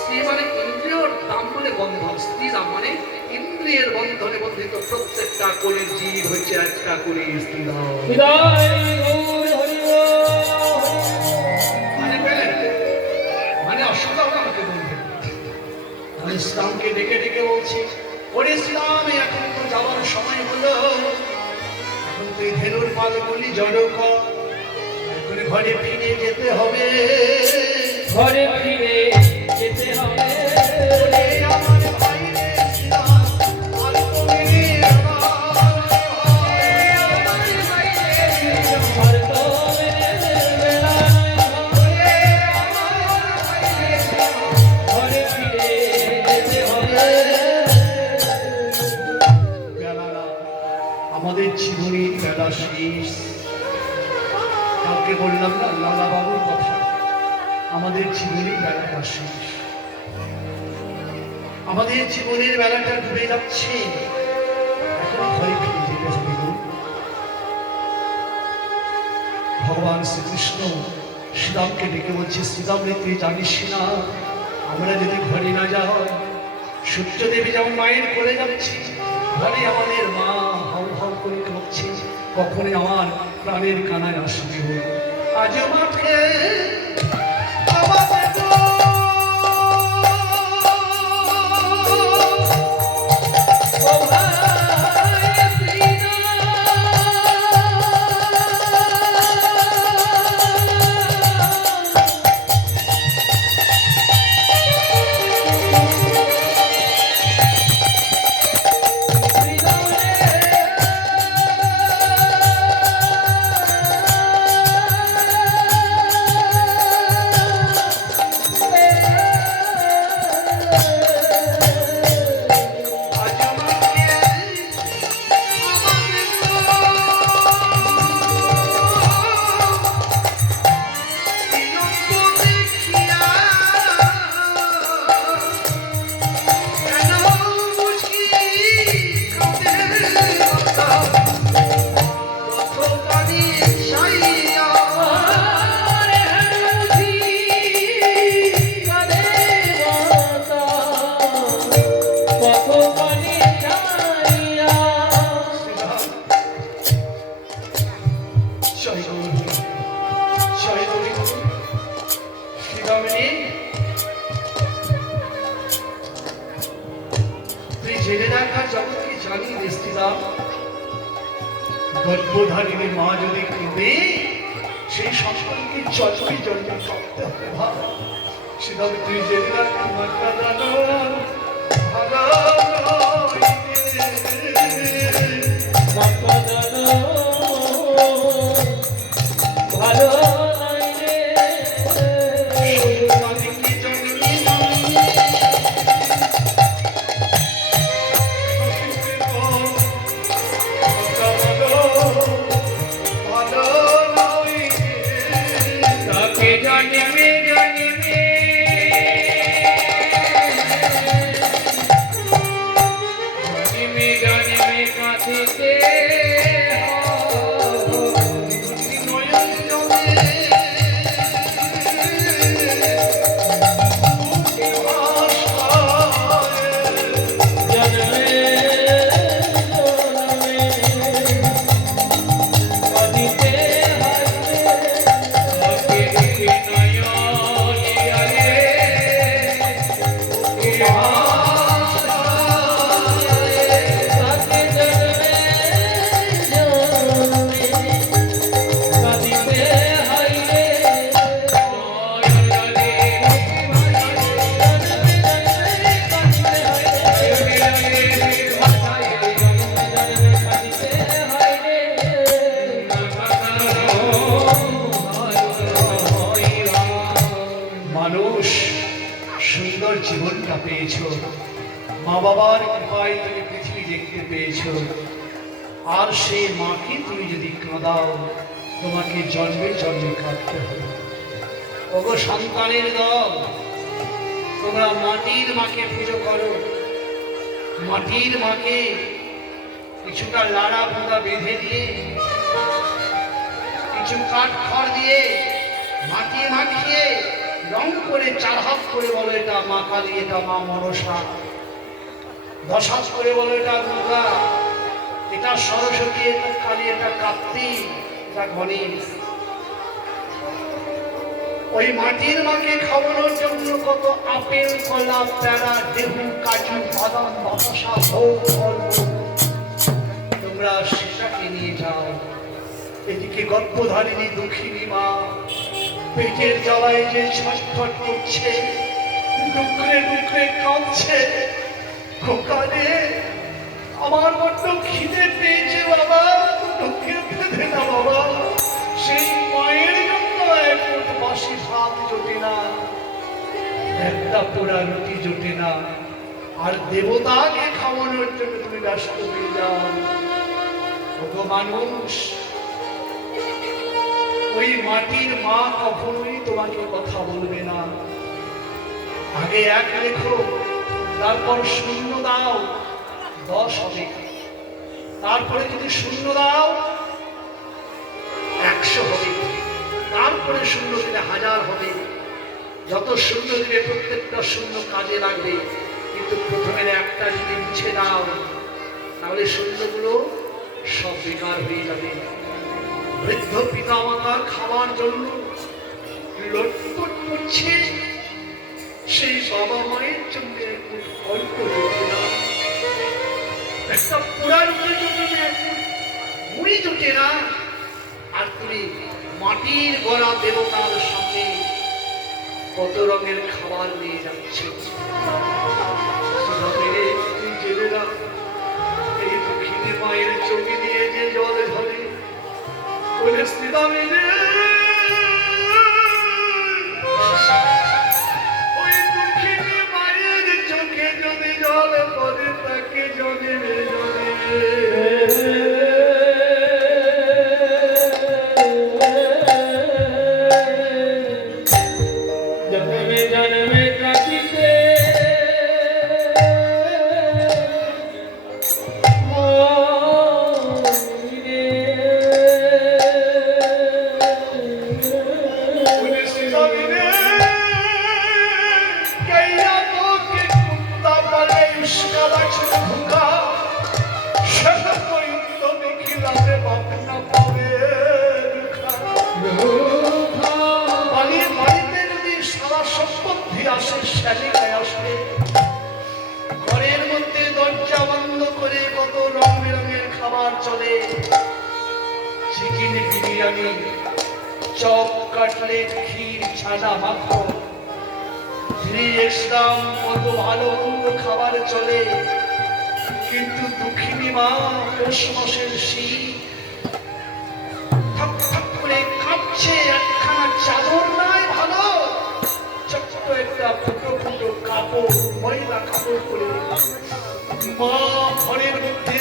স্ত্রী মানে ইন্দ্রিয়র দাম মানে বন্ধন, স্ত্রী দাম মানে ইন্দ্রিয়ের বন্ধনে বন্ধিত প্রত্যেকটা কোলের জীব হচ্ছে একটা করে স্ত্রী দাম। বিদায় গৌর হরি মানে পেলেন, মানে অসুবিধা হলো আমাকে বলবেন। আমি ইসলামকে ডেকে ডেকে বলছি, ওরে ইসলাম এখন তো যাওয়ার সময় হলো, এখন তুই ধেনুর পাল বলি জড়ো কর, এখন ঘরে ফিরে যেতে হবে। ঘরে ফিরে যেতে হবে। ওরে আমার ভাই রে ইসলাম, আর তো মেনে আর তো মেনে বেলা ঘরে ফিরে যেতে হবে। আমাদের জীবনের বেলা শেষ। কাউকে বললাম না লালা বাবুর কথা, আমাদের জীবনের বেলাটা শেষ, আমাদের জীবনের বেলাটা ডুবে যাচ্ছে, এখন ঘরে ফিরে যেতে হবে গো। ভগবান শ্রীকৃষ্ণ শ্রীরামকে ডেকে বলছে, শ্রীরাম রে তুই জানিস না আমরা যদি ঘরে না যাই, সূর্যদেবী যেমন মায়ের কোলে যাচ্ছে, ঘরে আমাদের মা হাউ হাউ করে কাঁদছে, কখনই আমার প্রাণের কানায় আসবে গো। আজ মাঠে আমাদের গো, ও ভাই শ্রীরাম আজ মাঠে আমাদের গো, বিলম্ব দেখিয়া কেন বুঝি কাঁদে মাতা, কত পানি ছাইয়া আরে হানুজি কাঁদে মাতা, কত পানি চাইয়া। জয় গৌরী, জয় গৌরী। শ্রীরামণি, তুই জেনে রাখা জগৎকে জানি রে শ্রীরাম, গর্ভধারিণী মা যদি কেঁদে, সেই সন্তানকে জন্মে জন্মে করতে হবে ভাব। শ্রীরাম তুই জেনে রাখ, তোমার কাঁদানো ভালো হইতে। ভালো নাই রে, সন্তানকে জন্মে জন্মে ভালো হইতে। তাকে জন্মে জন্মে জন্মে জন্মে কাঁদিতে নয়ন জলে জন্মে কাঁদিতে তাকে দেখে নয়নে আলে তাকে জন্মে কাঁদিতে হাইরে নয়নে মানুষ সুন্দর জীবনটা পেয়েছ, মা বাবার কৃপায় তুমি পৃথিবী দেখতে পেয়েছ, আর সেই মাকে তুমি যদি কাঁদাও, তোমাকে জন্মে জন্মে কাঁদতে হবে। ওগো সন্তানের দল, তোমরা মাটির মাকে পুজো করো, মাটির মাকে কিছুটা লাড়া পোড়া বেঁধে দিয়ে, কিছু কাঠ খড় দিয়ে মাটি মাখিয়ে রং করে 4 হাত করে বলো এটা মা কালী, এটা মা মনসা। 10 হাত করে বলো এটা দুর্গা, এটা সরস্বতী, এটা কালী, এটা কার্তিক, এটা গণেশ। ওই মাটির মাকে খাওয়ানোর জন্য কত আপেল, কলা, পেঁড়া, লেবু, কাজু, বাদাম, বাতাসা, ভোগ, ফল, তোমরা সেটাকে নিয়ে যাও। এদিকে গর্ভধারিণী দুঃখিনী মা পেটের জ্বালায় যে ছটফট করছে, দুঃখে দুঃখে কাঁদছে, খোকারে আমার বড্ড খিদে পেয়েছে বাবা, দুঃখে পেতে না বাবা। সেই মায়ের জন্য এক মুঠ বাসি ভাত জোটে না, একটা পোড়া রুটি জোটে না, আর দেবতাকে খাওয়ানোর জন্য তুমি ব্যস্ত হয়ে যাও। কত মানুষ, ওই মাটির মা কখনোই তোমাকে কথা বলবে না। আগে 1 লেখো, তারপর 0 দাও, 10 হবে। তারপরে যদি 0 দাও 100 হবে। তারপরে 0 দিলে 1000 হবে। যত 0 দিলে প্রত্যেকটা 0 কাজে লাগবে। কিন্তু প্রথমের একটা যদি মুছে দাও তাহলে 0 গুলো সব বেকার হয়ে যাবে। বৃদ্ধ পিতা মাতার খাওয়ার জন্য লটপট করছে, সেই বাবা মায়ের জন্য অল্প জোটে না, একটা পোড়া রুটি জোটে না, মুড়ি জোটে না। আর তুমি মাটির গড়া দেবতার সামনে কত রঙের খাবার নিয়ে যাচ্ছে। জেনে না, এই দুঃখিনী মায়ের চোখে দিয়ে যে জল ঝরে, ওই দুঃখিনী মায়ের চোখে যদি জল পড়ে তাকে জলে জন্মে জন্মে কাটিতে ঘরের মধ্যে দরজা বন্ধ করে কত রং বেরঙের খাবার চলে, চিকেন বিরিয়ানি, চপ, কাটলেট, ক্ষীর, ছানা, মাখন, 3x দাম, কত ভালো মন্দ খাবার চলে। কিন্তু দুঃখিনী মা পৌষ মাসের শীত থাক থাক করে কাঁপছে, একখানা চাদর নাই ভালো, ছোট্ট একটা ফুটো ফুটো কাপড়, ময়লা কাপড় পরে মা ঘরের মধ্যে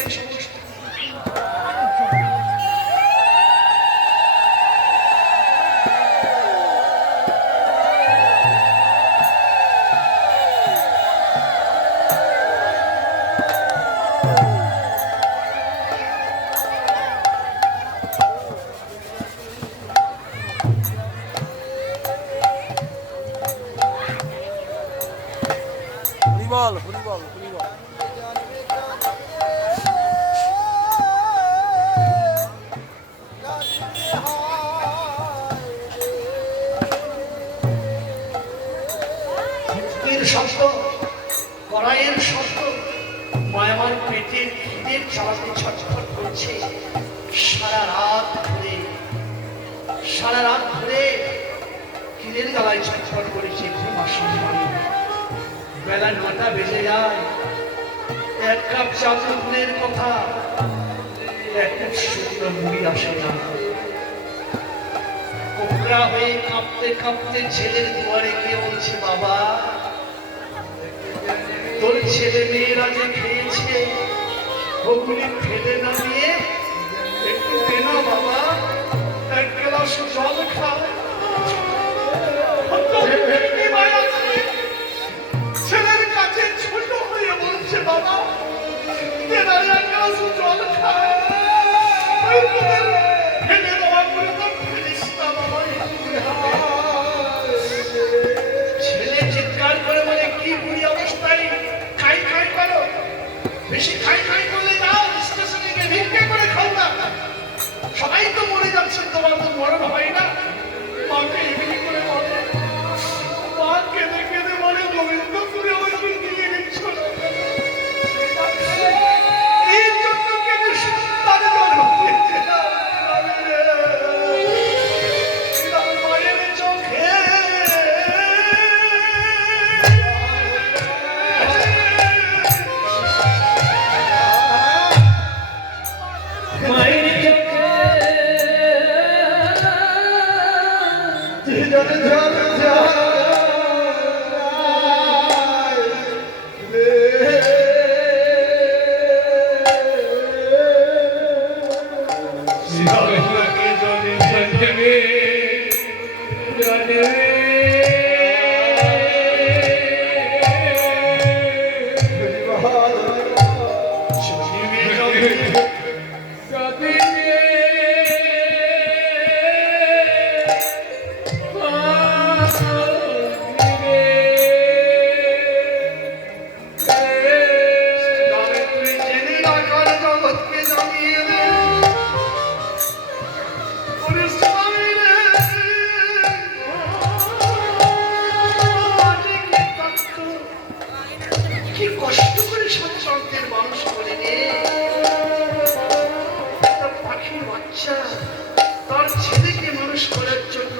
হরিবল হরিবল হরিবল। শব্দ, কড়াইয়ের শব্দ, মায়ামার পেটের খিদের চালাতে ছটফট করছে। সারা রাত ধরে খিদের জ্বালায় ছটফট করেছে। বেলা 9টা বেজে যায়, 1 কাপ চা দুধের কথা, 1 শুকনো মুড়ি আসে না। কোকড়া হয়ে কাঁপতে কাঁপতে ছেলের দুয়ারে গিয়ে বলছে, বাবা তোর ছেলে মেয়েরা যে খেয়েছে ওগুলি ফেলে না দিয়ে একটু দে না বাবা, 1 গ্লাস জল খা। ছেলের কাছে ছোট হয়ে বলছে, বাবা দে না 1 গ্লাস জল খা। ফেলে দেওয়া করে তো ফেলিস না বাবা। সবাই তো মরে যাচ্ছে, তোমার তো মরণ হয় না। মাকে এমনি করে বলে, মা কেঁদে কেঁদে বলে, গোবিন্দ তুমি আমাকে নিয়ে নিচ্ছ না। এই জন্য কেঁদে সন্তান জন্ম দিয়েছে। তার মায়ের চোখে মায়ের চোখে কি কষ্ট করে সন্তানদের মানুষ করে রে। একটা পাখির বাচ্চা তার ছেলেকে মানুষ করার জন্য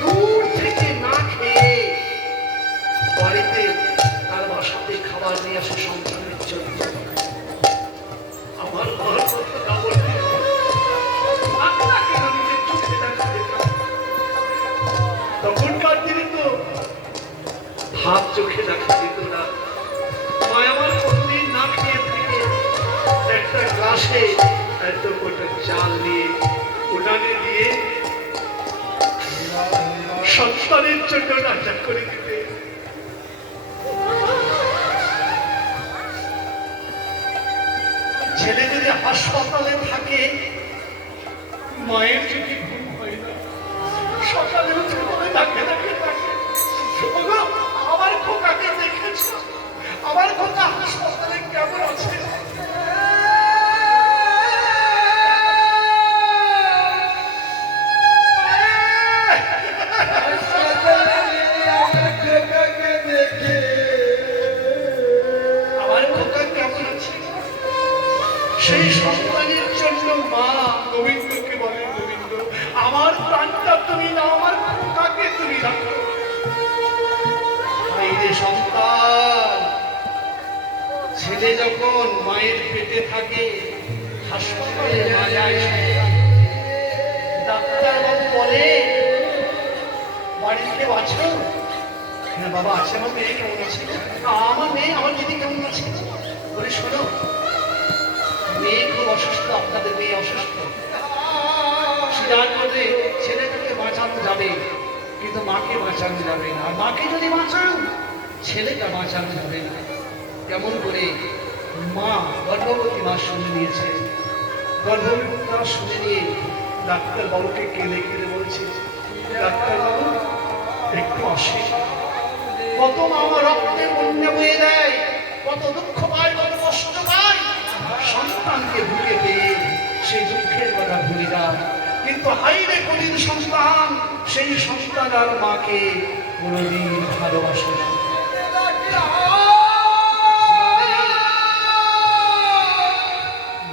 দূর থেকে না খেয়ে বাড়িতে তার বাসাতে খাবার নিয়ে আসে সন্তানের জন্য। আমার ঘর কতটা বলতে আপনাকে নিজের চোখে দেখা যেতাম। তখনকার দিনে তো ভাব চোখে দেখা যেত না। মায় আমার প্রতিদিন না খেয়ে থেকে একটা গ্লাসে এত কোটা চাল নিয়ে উনানে দিয়ে সন্তানের জন্য রান্না করে দিতে। ছেলে যদি হাসপাতালে থাকে, মায়ের যদি ঘুম হয় না, সকালে উঠে করে ডাকে ডাকে ডাকে, ওগো, আমার খোকাকে দেখেছ? আমার খোকা হাসপাতালে কেমন আছে? আমার খোকা কেমন আছে? সেই সন্তানের জন্য মা গোবিন্দকে বলে, গোবিন্দ আমার প্রাণটা তুমি না, আমার খোকাকে তুমি রাখো। সন্তান ছেলে যখন মায়ের পেটে থাকে, হাসপাতালে না যায়, ডাক্তার বাবু বলে বাড়ির কেউ আছো? হ্যাঁ বাবা আছে। আমার মেয়ে কেমন আছে? আমার মেয়ে, আমার দিদি কেমন আছে? বলে শোনো, মেয়ে খুব অসুস্থ, আপনাদের মেয়ে অসুস্থ। স্বীকার করলে ছেলেটাকে বাঁচানো যাবে, কিন্তু মাকে বাঁচানো যাবে না। আর মাকে যদি বাঁচান, ছেলেটা বাঁচানো যাবে না। কেমন করে? মা গর্ভবতী মা শুনে নিয়েছে। গর্ভবতী মা শুনে নিয়ে ডাক্তার বাবুকে কেঁদে কেঁদে বলছে, ডাক্তার বাবু একটু আসে। কত মা আমার রক্তের বন্যা বয়ে দেয়, কত দুঃখ পায়, কত কষ্ট পায়, সন্তানকে বুকে পেয়ে সেই দুঃখের কথা ভুলে যায়। কিন্তু হাইরে কলির সন্তান, সেই সন্তান আর মাকে কোনদিন ভালোবাসে না।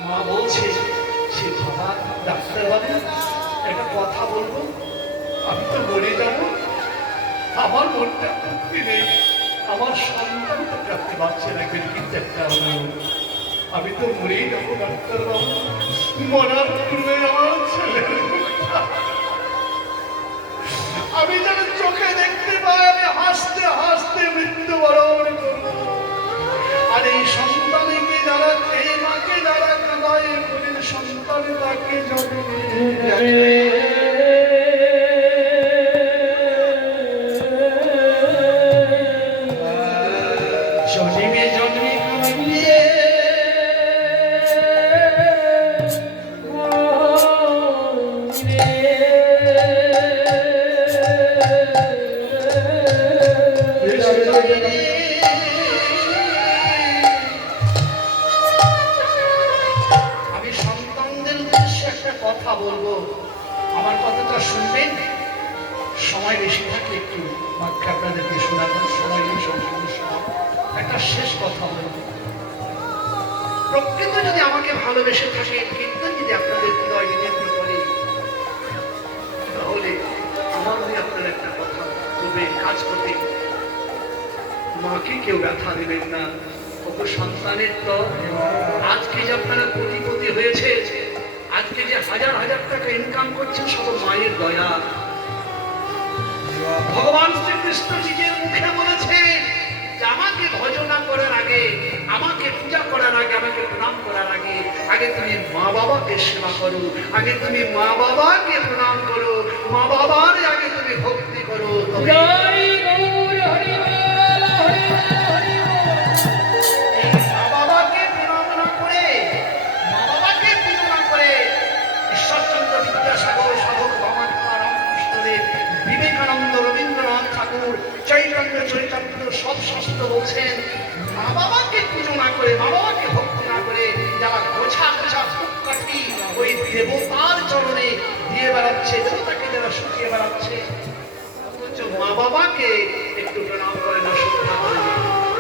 মা বলছে, সে বাবা ডাক্তার বাবু একটা কথা বলবো, আমি তো মরে যাবো, আমার মনটা তৃপ্তি নেই, আমার সন্তানটা প্রাপ্তি বাচ্চা রাখবেন, কিন্তু একটা আমি তো মরেই যাবো ডাক্তার বাবু। মরার পূর্বে আমার ছেলে আমি যেন চোখে দেখতে পাই, আমি হাসতে হাসতে মৃত্যুবরণ করবো। আর এই সন্তানকে যারা, এই মাকে যারা কাঁদায়, বলেন সন্তান তাকে জন্মে জন্মে জন্মে কাঁদিয়ে আমি সন্তানদের উদ্দেশ্যে একটা কথা বলবো, আমার কথাটা শুনবেন? সময় বেশি থাকলে একটু বাক্য আপনাদেরকে শোনাবেন, সময় নেই সম্পূর্ণ সময়। একটা শেষ কথা বলবো, প্রকৃত যদি আমাকে ভালোবেসে থাকে, কীর্তন যদি আপনাদের হৃদয় বিনিয়োগ করে, তাহলে আমার হয়ে আপনার একটা কথা তবে কাজ করতে, মাকে কেউ ব্যথা দেবেন না। কত সন্তানের তো আজকে যে আপনারা কোটিপতি হয়েছে, আজকে যে হাজার হাজার টাকা ইনকাম করছেন, সব মায়ের দয়া। ভগবান শ্রীকৃষ্ণ নিজের মুখে বলেছে যে আমাকে ভজনা করার আগে, আমাকে পূজা করার আগে, আমাকে প্রণাম করার আগে, আগে তুমি মা বাবাকে সেবা করো, আগে তুমি মা বাবাকে প্রণাম করো, মা বাবার আগে তুমি ভক্তি করো। তবে মা বাবাকে প্রণাম না করে, মা বাবাকে পুজো না করে, ঈশ্বরচন্দ্র বিদ্যাসাগর, সাধক বামাক্কা, রামকৃষ্ণদেব, বিবেকানন্দ, রবীন্দ্রনাথ ঠাকুর, চৈতন্য চৈতন্য সব শাস্ত্র বলছেন, মা বাবাকে পুজো না করে, মা বাবাকে ভক্তি না করে যারা গোছা গোছা ধূপকাঠি ওই দেবতার চরণে দিয়ে বেড়াচ্ছে, দেবতাকে যারা শুকিয়ে বেড়াচ্ছে, অথচ মা বাবাকে একটু প্রণাম করে না, শ্রদ্ধা করে না।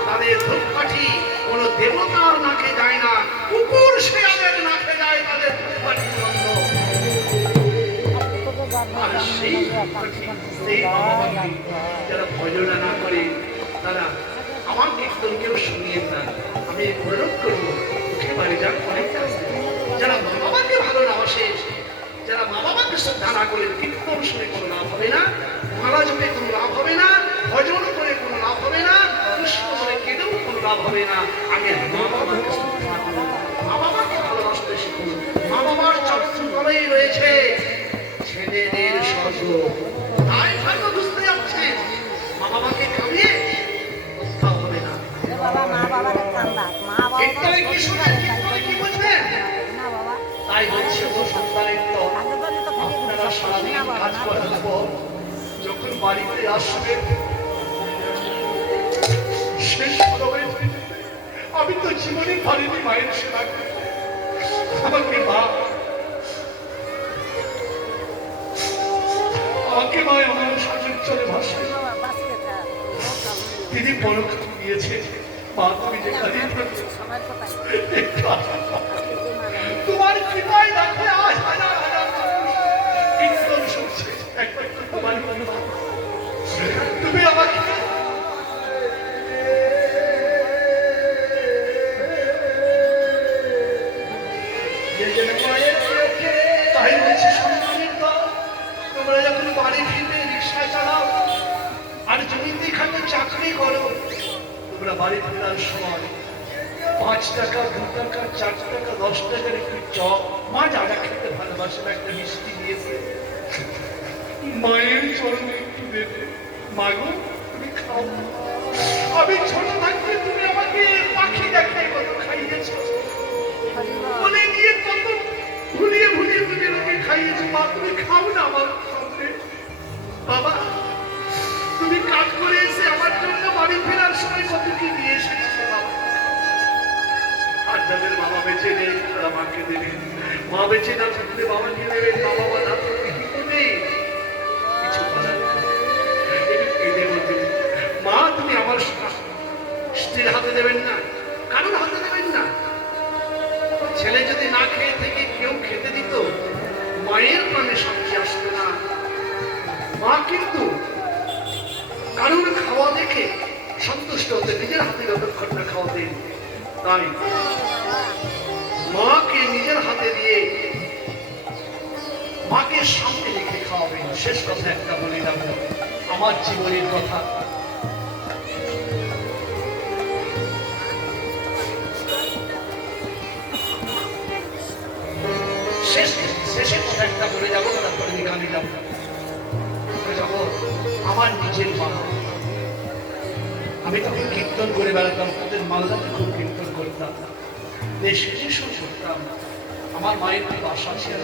তাদের ধূপকাঠি কোনো দেবতার নাকে যায় না, কুকুর শেয়ালের নাকে যায় তাদের ধূপকাঠি গন্ধ। আর সেই ধূপকাঠি, সেই মা বাবাকে যারা ভজনা না করে, তারা আমার কীর্তনকেও শুনিয়ে না। আমি অনুরোধ করবো, উঠে বাড়ি যান, অনেক কাজ দেবে। যারা মা বাবাকে ভালো না বাসে, যারা মা বাবাকে শ্রদ্ধা না করে, কীর্তন শুনে কোনো লাভ হবে না, মালা জপে কোনো লাভ হবে না, ভজন করে কোনো লাভ হবে না, কৃষ্ণ করে কেঁদেও কোনো লাভ হবে না। আগে মা বাবাকে শ্রদ্ধা করুন, মা বাবাকে ভালোবাসতে শিখুন। মা বাবার চরণ তলেই রয়েছে ছেলেদের স্বর্গ। তাই ভাগ্য বুঝতে যাচ্ছেন, মা বাবাকে খাইয়ে কোথাও হবে না। কীর্তনে কি শুনেন, কীর্তনে কি বুঝবেন? তাই হচ্ছে ও সন্তানের তো আপনারা সারাদিন কাজ করার পর যখন বাড়িতে আসবেন, শেষ সময় আমি তো জীবনে পারিনি মায়ের সেবা করতে। আমাকে মা আমার শাশুড়ি চলে ভাসে, তিনি বড় দিয়েছে, মা তুমি যেখানে তোমার কৃপায় দেখো আজ হাজার হাজার কীর্তন শুনছে, একমাত্র তোমার কৃপা। তুমি আমাকে তাই বলছি সন্তানের দল, তোমরা যখন বাড়ি ফিরবে রিক্সা চালাও আর জমিতে খাতে চাকরি করো, তোমরা বাড়ি ফেরার সময় 5 টাকা, 2 টাকা, 4 টাকা, 10 টাকার একটু চপ, মা যা যা খেতে ভালোবাসে একটা মিষ্টি দিয়েছে, মায়ের চরণে একটু দেবে। মাগো তুমি খাও, আমি ছোট থাকতে তুমি আমাকে পাখি দেখাই কত খাইয়েছ, বলে নিয়ে কত ভুলিয়ে ভুলিয়ে তুমি আমাকে খাইয়েছো। মা তুমি খাও না আমার সামনে। বাবা তুমি কাজ করে এসে আমার জন্য বাড়ি ফেরার সময় কত কি নিয়ে এসেছো বাবা। আর যাদের বাবা বেঁচে নেই তারা মাকে দেবে, মা বেঁচে না থাকলে বাবাকে দেবেন, মা বাবা না থাকলে কি করবে? কিছু বলার মা তুমি আমার স্ত্রীর হাতে দেবেন না, কারোর হাতে দেবেন না। ছেলে যদি না খেয়ে থেকে কেউ খেতে দিত, মায়ের প্রাণে শান্তি আসতো না। মা কিন্তু কারোর খাওয়া দেখে সন্তুষ্ট হতে, নিজের হাতে যতক্ষণ না খাওয়াতেন। তাই মাকে নিজের হাতে দিয়ে মাকে সামনে রেখে খাওয়াবেন। শেষ কথা একটা বলে যাব, আমার জীবনের কথা। শেষে কথা একটা বলে যাবো, তারপরে গানে যাবো। আমার নিজের মা, আমি তখন কীর্তন করে বেড়াতাম, ওদের মালদাতে খুব কীর্তন করতাম, দেশে করতাম। আমার মায়ের খুব আশা ছিল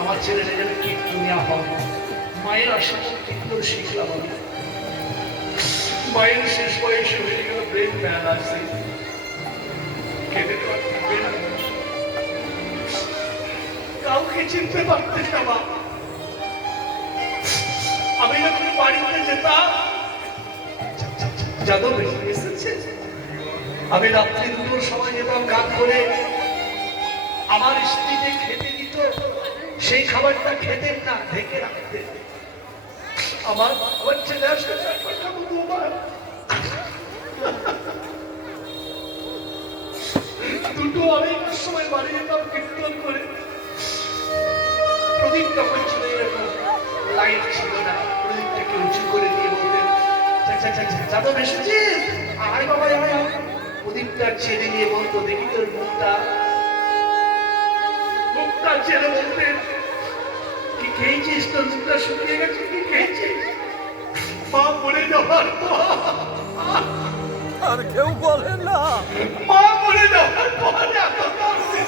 আমার ছেলেটা যেন কীর্তনিয়া হয়। মায়ের আশা কীর্তন শিখলাম আমি। মায়ের শেষ বয়সে হয়ে গেল ব্রেন প্যারালাইসিস, খেতে কাউকে চিনতে পারতেন না মা। আমি যখন বাড়িতে যেতাম, যাদব এসেছে, আমি রাত্রি দুটোর সময় যেতাম গান করে, আমার স্ত্রী যে খেতে দিত সেই খাবারটা খেতেন না, ঢেকে রাখতেন। আমার ছেলে আসলে খাবো দুবার, দুটো আড়াইটার সময় বাড়ি যেতাম কীর্তন করে। প্রদীপ তখন ছিল এরকম, লাইট ছিল না, প্রদীপটাকে উঁচু করে দিয়ে বলতেন, যাদব এসেছিস, আয় বাবা আয় আয়। প্রদীপটা ছেড়ে নিয়ে বলতো, দেখি তোর মুখটা, মুখটা ছেড়ে বলতেন, কি খেয়েছিস, তোর মুখটা শুকিয়ে গেছে, কি খেয়েছিস? মা মরে যাওয়ার পর, আর কেউ বলেন না, মা মরে যাওয়ার পর এত কাঁদতে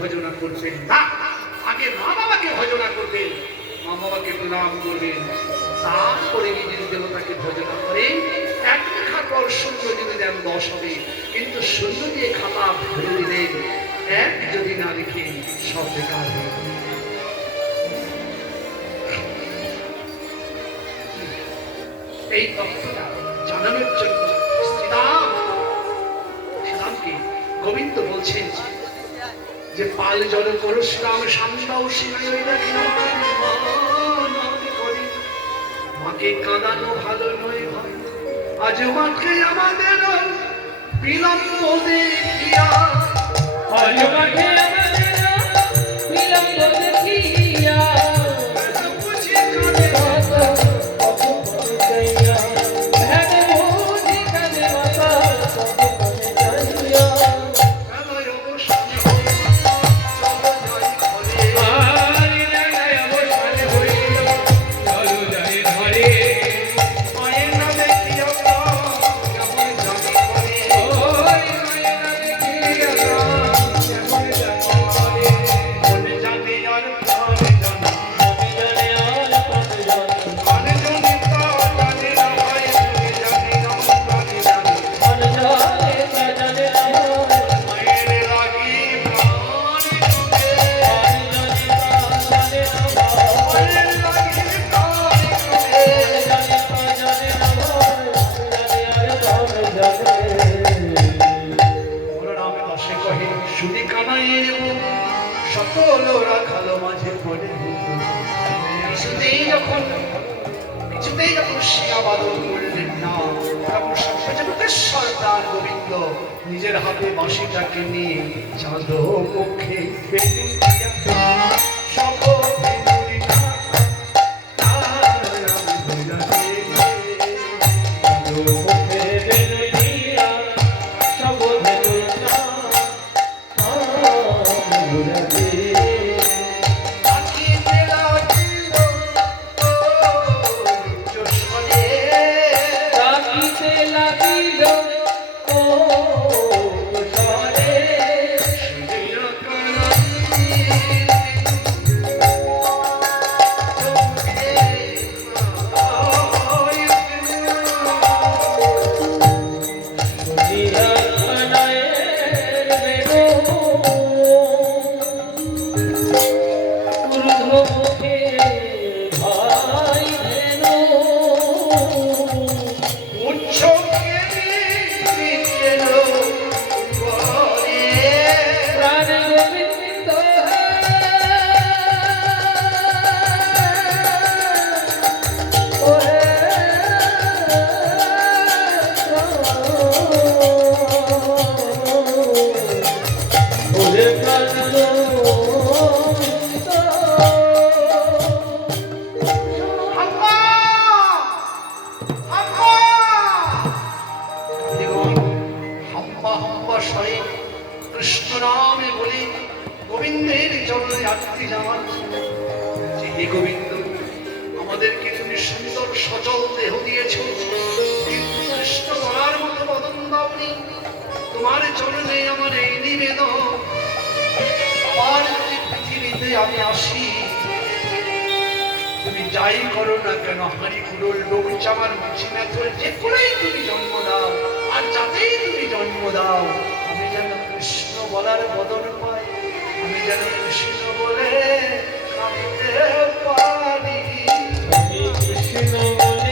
ভজনা করবেন না, আগে মা বাবাকে ভজনা করবেন, মা বাবাকে প্রণাম করবেন, তারপরে নিজের দেবতাকে ভজনা করেন। এক লেখার পর শূন্য যদি দেন 10 হবে, কিন্তু শূন্য দিয়ে খাতা ভরে দিলেন, এক যদি না লিখে সব বেকার হয়ে যাবে। এই তত্ত্বটা জানানোর জন্য শ্রীরামকে গোবিন্দ বলছেন যে পাল জল করো শ্রীরাম সান্দাও শিখাই রাখি মাকে কাঁদানো ভালো নয় ভাই, আজ মাকে আমাদের বিলম্ব দেখিয়া, আজ মাকে আমাদের বিলম্ব দেখিয়া বুঝি কাঁদে মাতা তোলো রাখালো মাঝে পড়ে কিছুতেই যখন শিয়া বাদল করলেন না, তখন সর্বজগতেশ্বর প্রাণ গোবিন্দ নিজের হাতে বাঁশিটাকে নিয়ে চাঁদ পক্ষে কৃষ্ণ নামে বলে গোবিন্দের চরণে আটকে যাওয়ার যে হে গোবিন্দ, আমাদেরকে তুমি সুন্দর সচল দেহ দিয়েছ, কিন্তু কৃষ্ণ বলার মতো বদন দাওনি। তোমার চরণে আমার এই নিবেদন, আমার যদি পৃথিবীতে আমি আসি, তুমি যাই করো না কেন, হাঁড়ি কুড়োল লোক চামার মুছি মেথরে যে করেই তুমি জন্ম দাও, আর যাতেই তুমি জন্ম দাও, আমি যেন কৃষ্ণ বলার বদন পাই, আমি যেন কৃষ্ণ বলে কাঁদতে পারি। কৃষ্ণ বলে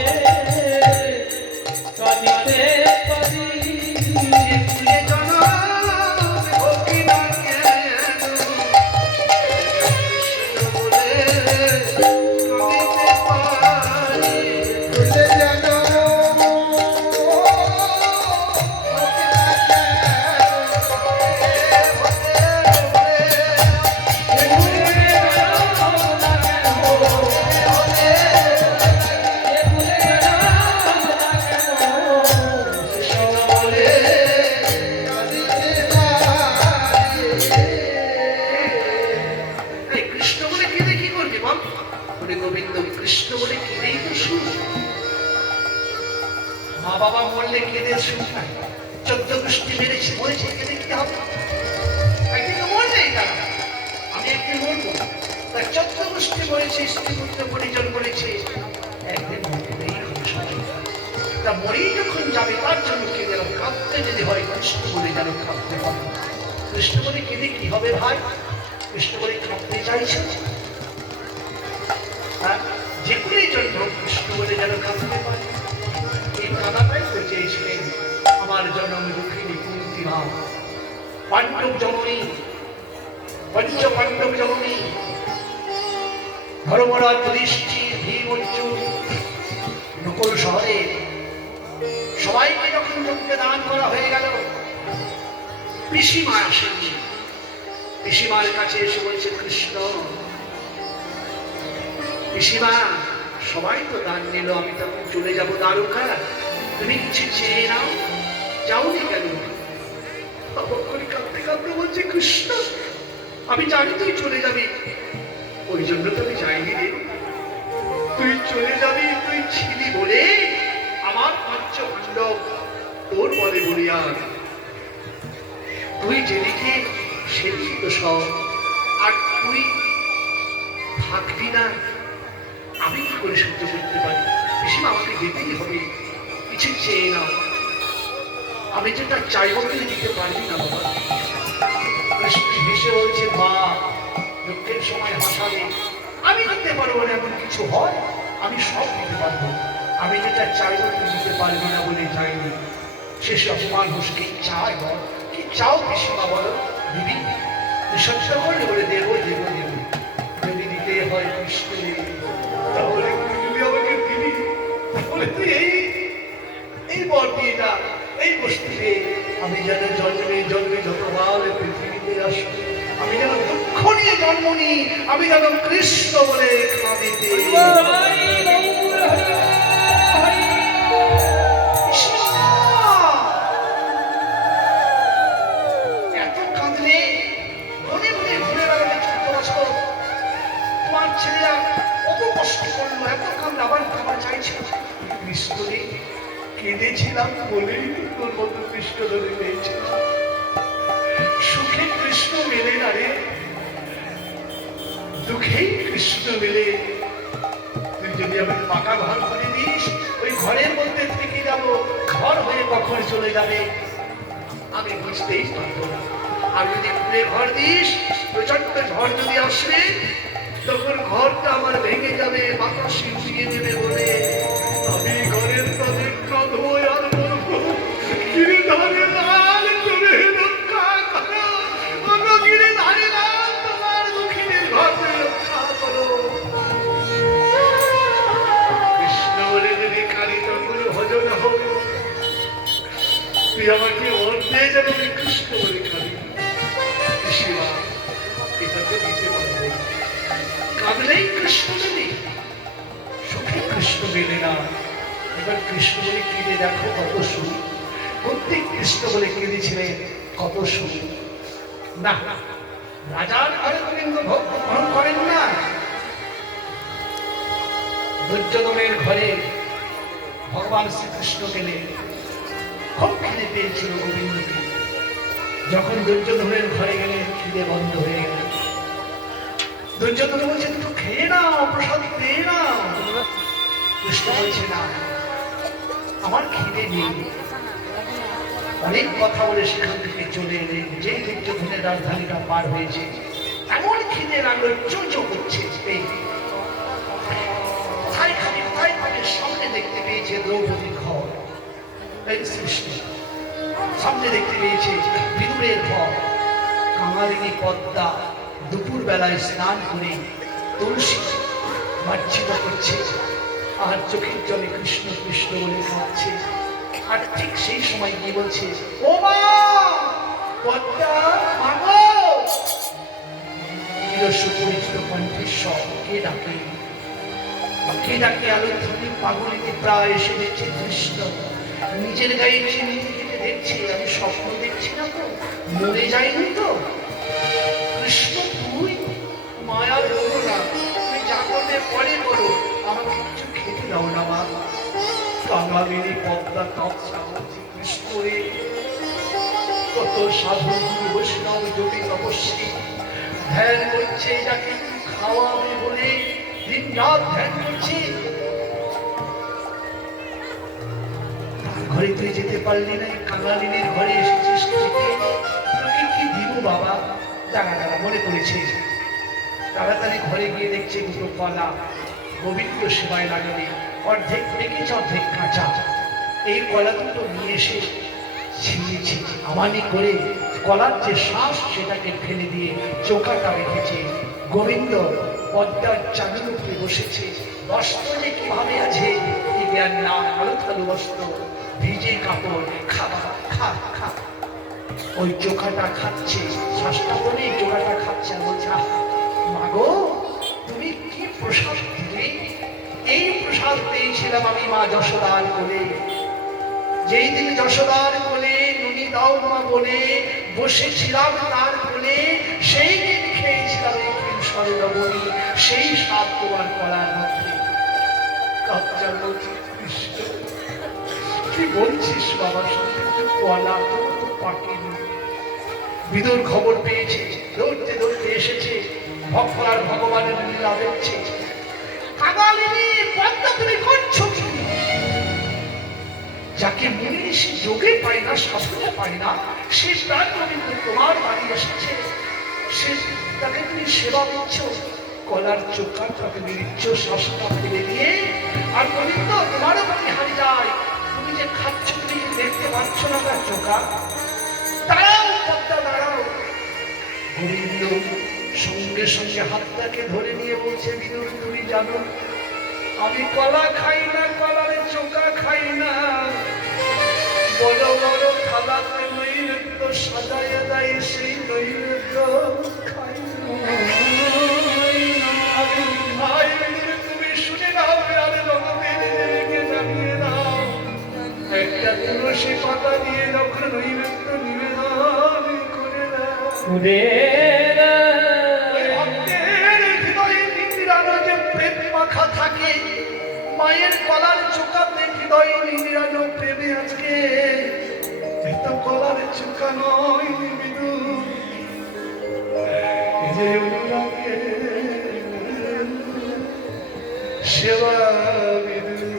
কাঁদতে পারি। মা বাবা মরলে কেঁদে শুনতাম, 14 গোষ্ঠী মেরেছে মরেছে, কেঁদে কি হবে? একদিন তো মরলেই তারা, আমি একদিন মরবো, তার 14 গোষ্ঠী মরেছে, স্ত্রী পুত্র পরিজন মরেছে, একদিন মরতেই হবে সংসার। তা মরেই যখন যাবে তার জন্য কেঁদে কাঁদতে যদি হয়, কৃষ্ণ বলে যেন কাঁদতে হবে। কৃষ্ণ বলে কেঁদে কি হবে ভাই? কৃষ্ণ বলে কাঁদতে চাইছে, যে করেই জন্য কৃষ্ণ বলে যেন কাঁদতে পারে। এই কাদাটাই তো চেয়েছিলেন আমার জনম দুঃখিনী কুন্তি মা, পাণ্ডব জননী, পঞ্চ পাণ্ডব জননী, ধর্মরাজ যুধিষ্ঠির, ভীম, অর্জুন, নকুল শহরে সবাইকে যখন যজ্ঞে দান করা হয়ে গেল, পিসিমা আসেনি। পিসিমার কাছে এসে বলছে, কৃষ্ণ পিসিমা সবাই তো দান নিল, আমি তখন চলে যাবো দ্বারকা, তুমি কিছু চেয়ে নাও, যাওনি কেন? কাঁদতে কাঁদতে বলছে, কৃষ্ণ আমি জানি তুই চলে যাবি, ওই জন্য তো আমি যাইনি রে। তুই চলে যাবি, তুই ছিলি বলে আমার পঞ্চ পাণ্ডব তোর বলে বলিয়ান, তুই যেদিকে সেদিকে তো সব, আর তুই থাকবি না, আমি কি করে সহ্য করতে পারি? পিসিমা আমাকে যেতেই হবে, কিছু চেয়ে নাও, আমি যেটা চাইবো তুমি দিতে পারবি না বাবা। হেসে বলছে, মা দুঃখের সময় হাসাবে, আমি দিতে পারবো না এমন কিছু হয়? আমি সব দিতে পারবো, আমি যেটা চাইবো তুমি দিতে পারবি না বলে যাইনি। শেষে অপমান হোস, কি চাই বল, কি চাও পিসিমা বলো? দিবি? সত্য করলে বলে দেবো দেবো দেবো, যদি দিতে হয় কৃষ্ণ তাহলে তুমি আমাকে দিবি, তাহলে তুই এই বর্তিটা এই বস্তুতে আমি যেন জন্মে জন্মে যতবার পৃথিবীতে আসবো, আমি যেন দুঃখ নিয়ে জন্ম নিই, আমি যেন কৃষ্ণ বলে কাঁদিতে এত কাঁদলে মনে মনে ঘুরে বেড়াবে 14 বছর, তোমার ছেলেরা কত কষ্ট করলো, এত কাঁদলে আবার খাবার চাইছে। কৃষ্ণ কেঁদেছিলাম বলেই তোর মতো কৃষ্ণ ধরে পেয়েছিলাম। সুখে কৃষ্ণ মেলে না রে, দুঃখেই কৃষ্ণ মেলে। তুই যদি আমি পাকা ঘর করে দিস, ওই ঘরের মধ্যে থেকে যাব, ঘর হয়ে কখন চলে যাবে আমি বুঝতেই পারবো না। আর যদি খুলে ঘর দিস, প্রচন্ড ঝড় যদি আসবে, তখন ঘরটা আমার ভেঙে যাবে, বাতাস উড়িয়ে দেবে বলে আমি ঘরের তাদের ক্রোধ হয়ে আর বলবো, গিরিধারে লাল করে রক্ষা করো, ওগো গিরিধারে লাল তোমার দুঃখিনীর ঘরে রক্ষা করো। কৃষ্ণ বলে যদি কারিতগুলো ভজন হবে, তুই আমাকে ওর দিয়ে যাবে, কৃষ্ণ বলে কারি শিবা, এটাকে দিতে পারবো। কাঁদলেই কৃষ্ণ মেলে, সুখে কৃষ্ণ মেলে না। এবার কৃষ্ণ বলে কেঁদে দেখো কত সুখ, প্রত্যেক কৃষ্ণ বলে কেঁদেছিলেন কত সুখ। না, রাজার ঘরে গোবিন্দ ভক্ত গ্রহণ করেন না, দুর্যোধনের ঘরে ভগবান শ্রীকৃষ্ণ গেলেন। খুব খিদে পেয়েছিল গোবিন্দকে, যখন দুর্যোধনের ঘরে গেলেন খিদে বন্ধ হয়ে গেল। দুর্যোধন বলছে একটু খেয়ে নাও, প্রসাদ পেয়ে নাও। কৃষ্ণ বলছে না, আমার খিদে নেই। অনেক কথা বলে সেখান থেকে চলে এলেন। যে দুর্যোধনের রাজধানীটা পার হয়েছে, এমন খিদে লাগলো, চোচো করছে। সামনে দেখতে পেয়েছে দ্রৌপদীর ঘর, সামনে দেখতে পেয়েছে বিদুরের ঘর। কাঙালিনী পদ্মা দুপুর বেলায় স্নান করে তুলসী মার্জিত করছে, আর চোখের জলে কৃষ্ণ কৃষ্ণ বলে কাঁদছে। আর ঠিক সেই সময় গিয়ে বলছে, ও মা পদ্মা, মাগো। সুপরিচিত কণ্ঠস্বর, কে ডাকে? কে ডাকে? আলোধ্বনি পাগলিনী প্রায় এসে দেখছে কৃষ্ণ, নিজের গায়ে চিনি কেটে দেখছে। আমি স্বপ্ন দেখছি না তো, মরে যাইনি তো? কৃষ্ণ তুই মায়া করো না, তুমি যা করবে পরে করো, আমাকে কিছু খেতে দাও না মা। কাঙালিনী পদ্মা কাঁদছে, বলছে কৃষ্ণ রে, কত সাধু গুরু বৈষ্ণব যোগী তপস্বী ধ্যান করছে, যাকে তুই খাওয়াবে বলে দিন রাত ধ্যান করছে। ঘরে তুই যেতে পারলি না, কাঙালিনীর ঘরে এসেছিস, তোকে কি দিব বাবা? দাঁড়া দাঁড়া, মনে করেছে। তাড়াতাড়ি ঘরে গিয়ে দেখছে দুটো কলা গোবিন্দ সেবায় লাগাবে, অর্ধেক পেকেছে অর্ধেক কাঁচা। এই কলা দুটো নিয়ে এসে ছিঁড়েছে, আমানি করে কলার যে শ্বাস সেটাকে ফেলে দিয়ে চোখাটা রেখেছে। গোবিন্দ পদ্মার চাঁদের উপরে বসেছে, বস্ত্র যে কিভাবে আছে এই জ্ঞান না, আলো থালু বস্ত্র, ভিজে কাপড়, খা বাবা খা খা। ওই চোখাটা খাচ্ছে, শ্বাসটা বলে চোখাটা খাচ্ছে, আর বলছে মাগো তুমি কি প্রসাদ দিলে? এই প্রসাদ পেয়েছিলাম আমি মা যশোদার কোলে। যেই দিন যশোদার কোলে নুনি দাও মা বলে বসেছিলাম তার কোলে, সেই দিন খেয়েছিলাম এই সরলবণী, সেই স্বাদ তোমার কলার মধ্যে। কাপচার বলছে কৃষ্ণ কি বলছিস বাবা? সত্যি কলা তো পাকেনি। বিদুর খবর পেয়েছে, দৌড়তে দৌড়তে এসেছে, ভক্তরা ভগবানের লীলা দেখছে। কাঙালিনী পদ্মা তুমি করছো কি? যাকে মনে সে যোগে পায় না, শাস্ত্রে পায় না, সে প্রাণ গোবিন্দ তোমার বাড়ি এসেছে, সে তাকে তুমি সেবা দিচ্ছ, কলার চোখা তাকে দিচ্ছ, শ্বাসটা ফেলে দিয়ে। আর গোবিন্দ তোমারও বাড়ি হারিয়ে যায়, তুমি যে খাচ্ছ তুমি দেখতে পাচ্ছ না তার চোখা। দাঁড়াও পদ্মা দাঁড়াও। গোবিন্দ সঙ্গে সঙ্গে হাতটাকে ধরে নিয়ে বলছে, বিদুর তুমি জানো আমি কলা খাই না, কলার চোখা খাই না, বড় বড় থালাতে নৈবেদ্য সাজাইয়া দেয় সেই নৈবেদ্য খাই না। ভাই বিদুর তুমি শুনে নাও, আর জগতের জানিয়ে দাও, একটা তুলসী পাতা দিয়ে যখন নৈবেদ্য নিবেদন করে দাও, ভক্তের হৃদয়ে নিংড়ানো যে প্রেম মাখা থাকে, মায়ের কলার চোকাতে হৃদয়ে নিংড়ানো প্রেমে আজকে এত কলার চোকা নয় বিদু, এই যে অনুরাগের সেবা বিদু,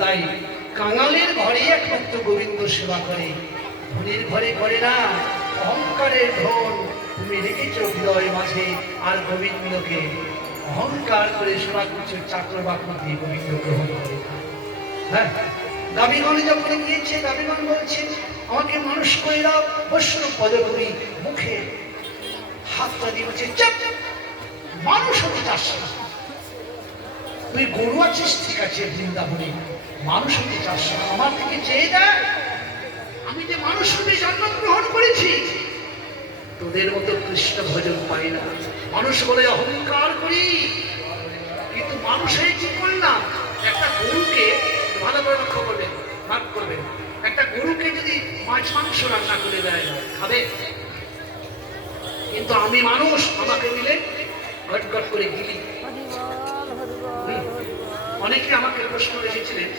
তাই কাঙালের ঘরে একমাত্র গোবিন্দ সেবা করে, ধনের ঘরে করে না। অহংকারের ধন তুমি রেখেছ হৃদয় মাঝে, আর গোবিন্দকে অহংকার করে সেবা করছো, চাকর বাকর দিয়ে গোবিন্দ গ্রহণ করে। হ্যাঁ, দাবিগণে যখন গিয়েছে, দাবিগণ বলছে আমাকে মানুষ করে দাও, বৈষ্ণব পদগুলি মুখে হাতটা দিয়ে বলছে মানুষ হতে চাস না, তুই গরু আছিস ঠিক আছে বৃন্দাবনে, মানুষ হতে চাস না, আমার থেকে চেয়ে দেয়, আমি যে মানুষ রূপে জন্মগ্রহণ করেছি, তোদের মতো কৃষ্ণ ভজন পাই না, মানুষ বলে অহংকার করি, কিন্তু মানুষ হয়ে কি করলাম? একটা গরুকে ভালো করে লক্ষ্য করবেন, ভাগ করবেন, একটা গরুকে যদি মাছ মাংস রান্না করে দেয় খাবে, কিন্তু আমি মানুষ, আমাকে দিলে গট গট করে গিলি। অনেকে আমাকে প্রশ্ন এসেছিলেন,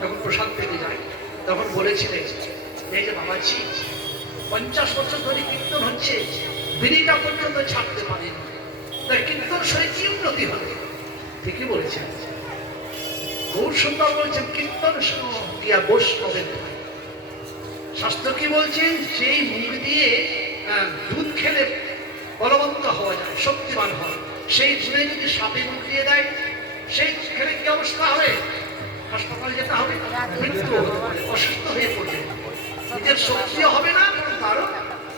যখন প্রসাদ পেতে যায় তখন বলেছিলেন এই যে বাবাজি 50 বছর ধরে কীর্তন হচ্ছে, বিড়িটা পর্যন্ত ছাড়তে পারেনি, তাই কীর্তন শরীর কি উন্নতি হবে? ঠিকই বলেছেন। গৌর সুন্দর বলছেন কীর্তন গিয়া বৈষ্ণবের ঠাঁই। শাস্ত্র কি বলছেন? সেই মুখ দিয়ে দুধ খেলে বলবন্ত হওয়া যায়, শক্তিমান হয়। সেই দুধে যদি সাপে মুখ দিয়ে দেয়, সেই খেলে কি অবস্থা হবে? হাসপাতালে যেতে হবে, মৃত্যু হতে পারে, অসুস্থ হয়ে পড়বে, নিজের শক্তিও হবে না, তারও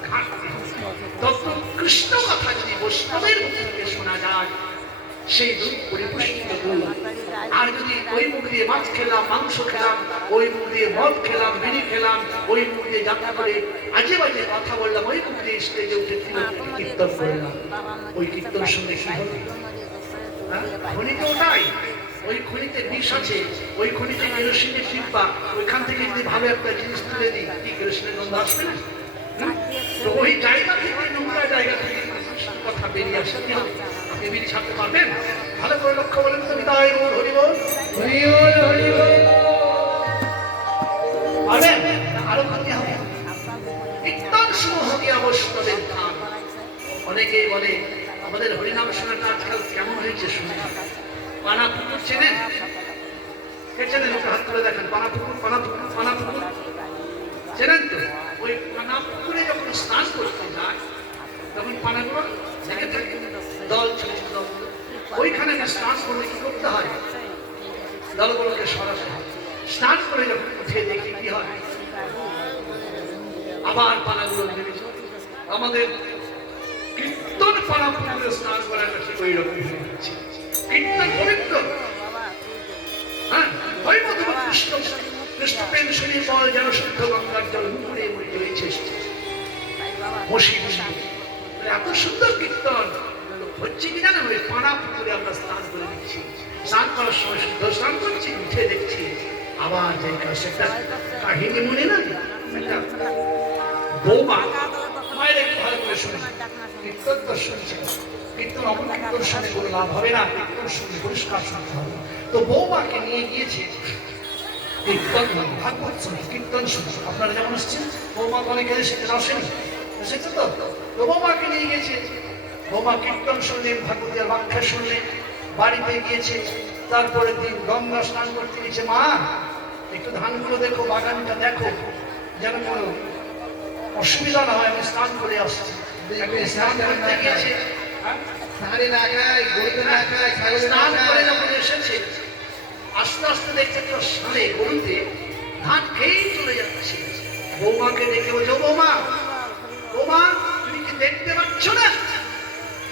ঘাটতি হবে। তত কৃষ্ণ কথা যদি বৈষ্ণবের মুখ থেকে শোনা যায়, সেই দুধ পরিপুষ্টিত দুধ। আর যদি ওই মুখ দিয়ে মাছ খেলাম, মাংস খেলাম, ওই মুখ দিয়ে মদ খেলাম, বিড়ি খেলাম, ওই মুখ দিয়ে যাত্রা করে আজে বাজে কথা বললাম, ওই মুখ দিয়ে স্টেজে উঠে কীর্তন করলাম, ওই কীর্তন শুনে কি হবে? খনি তো ওটাই, ওই খনিতে বিষ আছে, ওই খনিতে কেরোসিনের টিপ্পা, ওইখান থেকে যদি ভালো একটা জিনিস তুলে দিই, কি কেরোসিনের গন্ধ আসবে না? তো ওই জায়গা থেকে, নোংরা জায়গা থেকে কথা বেরিয়ে আসে, কি হবে? আপনি বিড়ি ছাড়তে পারবেন? ভালো করে লক্ষ্য বলেন তো, বিদায় বল, হরি বল, হরি বল, হরি বল। পারবেন? আরো ক্ষতি হবে। কীর্তন সমূহ গিয়া বৈষ্ণবের ধাম। অনেকেই বলে আমাদের হরিনাম শোনাটা আজকাল কেমন হয়েছে শুনে। পানা পুকুর চেনেন? কে চেনেন? ওকে হাত তুলে দেখেন। পানা পুকুর, পানা পুকুর, পানা পুকুর চেনেন তো? ওই পানা পুকুরে যখন স্নান করতে যায়, তখন পানাগুলো থেকে থাকে, দল ছোট ছোট দল। ওইখানে স্নান করলে কি করতে হয়? দলগুলোকে সরাতে হয়। স্নান করে যখন উঠে দেখি কি হয়, আবার পানাগুলো নেমে যায়। আমাদের কীর্তন পানা পুকুরে স্নান করাটা ঠিক ওই রকম হয়ে যাচ্ছে। কীর্তন পবিত্র, হ্যাঁ, কৃষ্ণ কৃষ্ণ প্রেম শুনি বল যেন শুদ্ধ গঙ্গার জল মুখে মুখে রয়েছে, এত সুন্দর কীর্তন হচ্ছে কি জানেন? ওই পানা পুকুরে আমরা স্নান করে দিচ্ছি, স্নান করার সময় শুদ্ধ স্নান করছি, উঠে দেখছি আবার যে সেটা কাহিনী মনে না, একটা বৌমা, মায়ের একটু ভালো করে শুনে, কীর্তন তো শুনছে, কীর্তন অমন কীর্তন শুনে কোনো লাভ হবে না, কীর্তন শুনে পরিষ্কার শুনতে হবে। তো বৌমাকে নিয়ে গিয়েছে কীর্তন, ভাগবত শুনে, কীর্তন শুনে। আপনারা যেমন আসছেন, বৌমা অনেকে সেখানে আসেনি, এসেছে তো? তো বৌমাকে নিয়ে গেছে, বৌমা কীর্তন শুনলেন, ভাগবতের ব্যাখ্যা শুনলেন, বাড়িতে গিয়েছে। তারপরে দিন গঙ্গা স্নান করতে গেছে। মা, একটু ধানগুলো দেখো, বাগানটা দেখো, যেন কোনো অসুবিধা না হয়, আমি স্নান করে আসছি। স্নান করতে গিয়েছে, স্নান করে যখন এসেছে, আস্তে আস্তে দেখছে তো সামনে গরুতে ধান খেয়েই চলে যাচ্ছে। বৌমাকে দেখে বলছে, বৌমা, বৌমা, তুমি কি দেখতে পাচ্ছ না?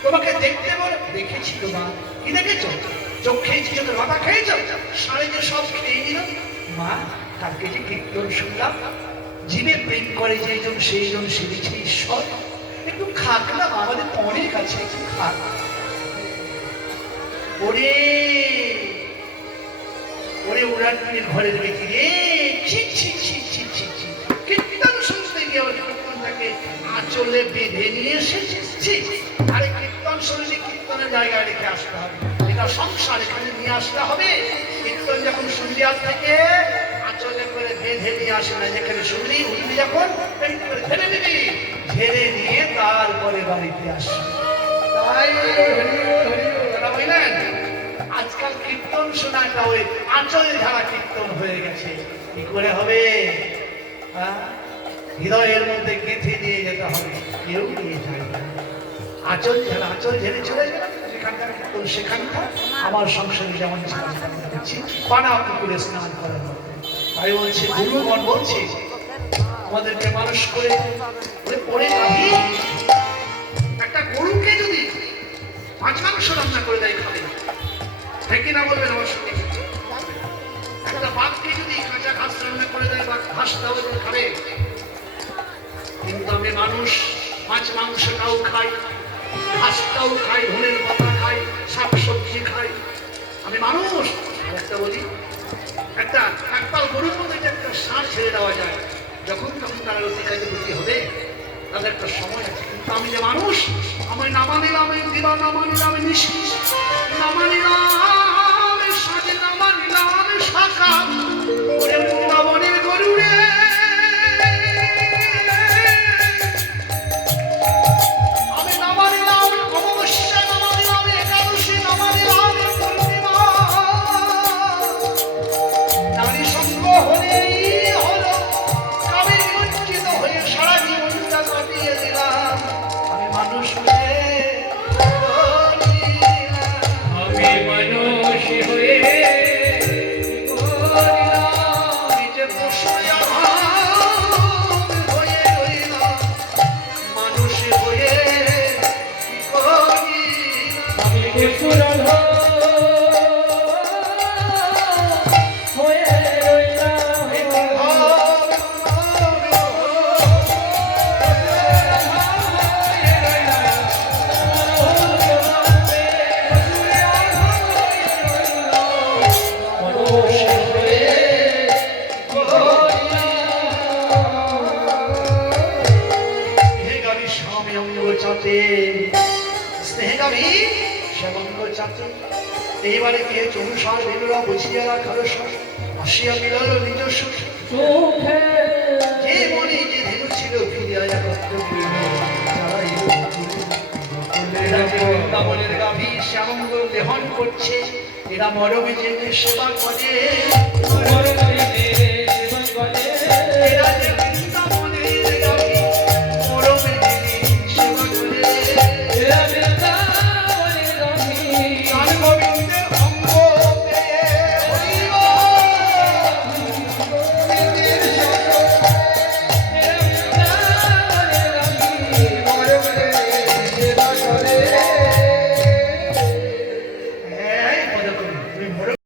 তোমাকে দেখতে বলে দেখেছি। তোমা কি দেখেছ? চোখ খেয়েছি, চোখের মাথা খেয়েছ, সাড়ে যে সব খেয়ে নিল। মা, কালকে যে কীর্তন শুনলাম, জীবে প্রেম করে যেজন সেইজন সেবিছে ঈশ্বর, একটু খাক না, আমাদের তো অনেক আছে, একটু খাক। ওরে ওরে উড়ানের ঘরের বেটি রে, ছি ছি ছি ছি ছি ছি, কীর্তন শুনতে গিয়ে কীর্তনটাকে আঁচলে বেঁধে নিয়ে এসেছে। আরে কীর্তন শুনলে কীর্তনের জায়গায় রেখে আসতে হবে, এটা সংসার, এখানে নিয়ে আসতে হবে। কীর্তন যখন শুনবি আজ থেকে আঁচলে করে বেঁধে নিয়ে আসে না, যেখানে শুনলি উঠবি যখন ঝেড়ে নিবি, ঝেড়ে নিয়ে তারপরে বাড়িতে আসবি। তাই বুঝলেন? আজকাল কীর্তন শোনাটা ওই আঁচল ঝাড়া কীর্তন হয়ে গেছে। কি করে হবে? হৃদয়ের মধ্যে গেঁথে দিয়ে যেতে হবে, কেউ নিয়ে যায় না। আঁচল ঝাড়া, আঁচল ঝেড়ে চলে যাবে যেখানকার কীর্তন সেখানকার। আমার সংসারে যেমন করছি, পানা পুকুরে স্নান করার মধ্যে। তাই বলছে, গুরুগণ বলছে আমাদেরকে মানুষ করে পড়ে যাবি। একটা গরুকে যদি মাছ মাংস রান্না করে দেয়, খাবে না, হ্যাঁ কি না বলবেন আমার সঙ্গে? একটা বাঘকে যদি কাঁচা ঘাস রান্না করে দেয় বা ঘাস তাহলে খাবে। কিন্তু আমি মানুষ, মাছ মাংসটাও খাই, ঘাসটাও খাই, ধনের পাতা খাই, শাক সবজি খাই, আমি মানুষ। একটা বলি, একবার গরুর মধ্যে একটা সার ছেড়ে দেওয়া যায়, যখন তখন তারা অতিকাজে বুদ্ধি হবে, তাদের একটা সময় আছে। কিন্তু আমি যে মানুষ, আমায় নামা নিলাম দিবা, নামা নিলাম নিশি, নামা নিলাম সাজে, নামা নিলাম শাখা, ওরে বনের গরু রে, চাপে স্নেহগামী শ্যামঙ্গ চাপে এইবারে কে চৌসার বেলুরা বুঝিয়া রাখার সব আসিয়া মিলল নিজ সুখ যে মনে যে ধেনু ছিল ফিরিয়া একত্র করিল যারা এরা যে বৃন্দাবনের গাভী শ্যামঙ্গ দেহন করছে এরা মরমে জেনে সেবা করে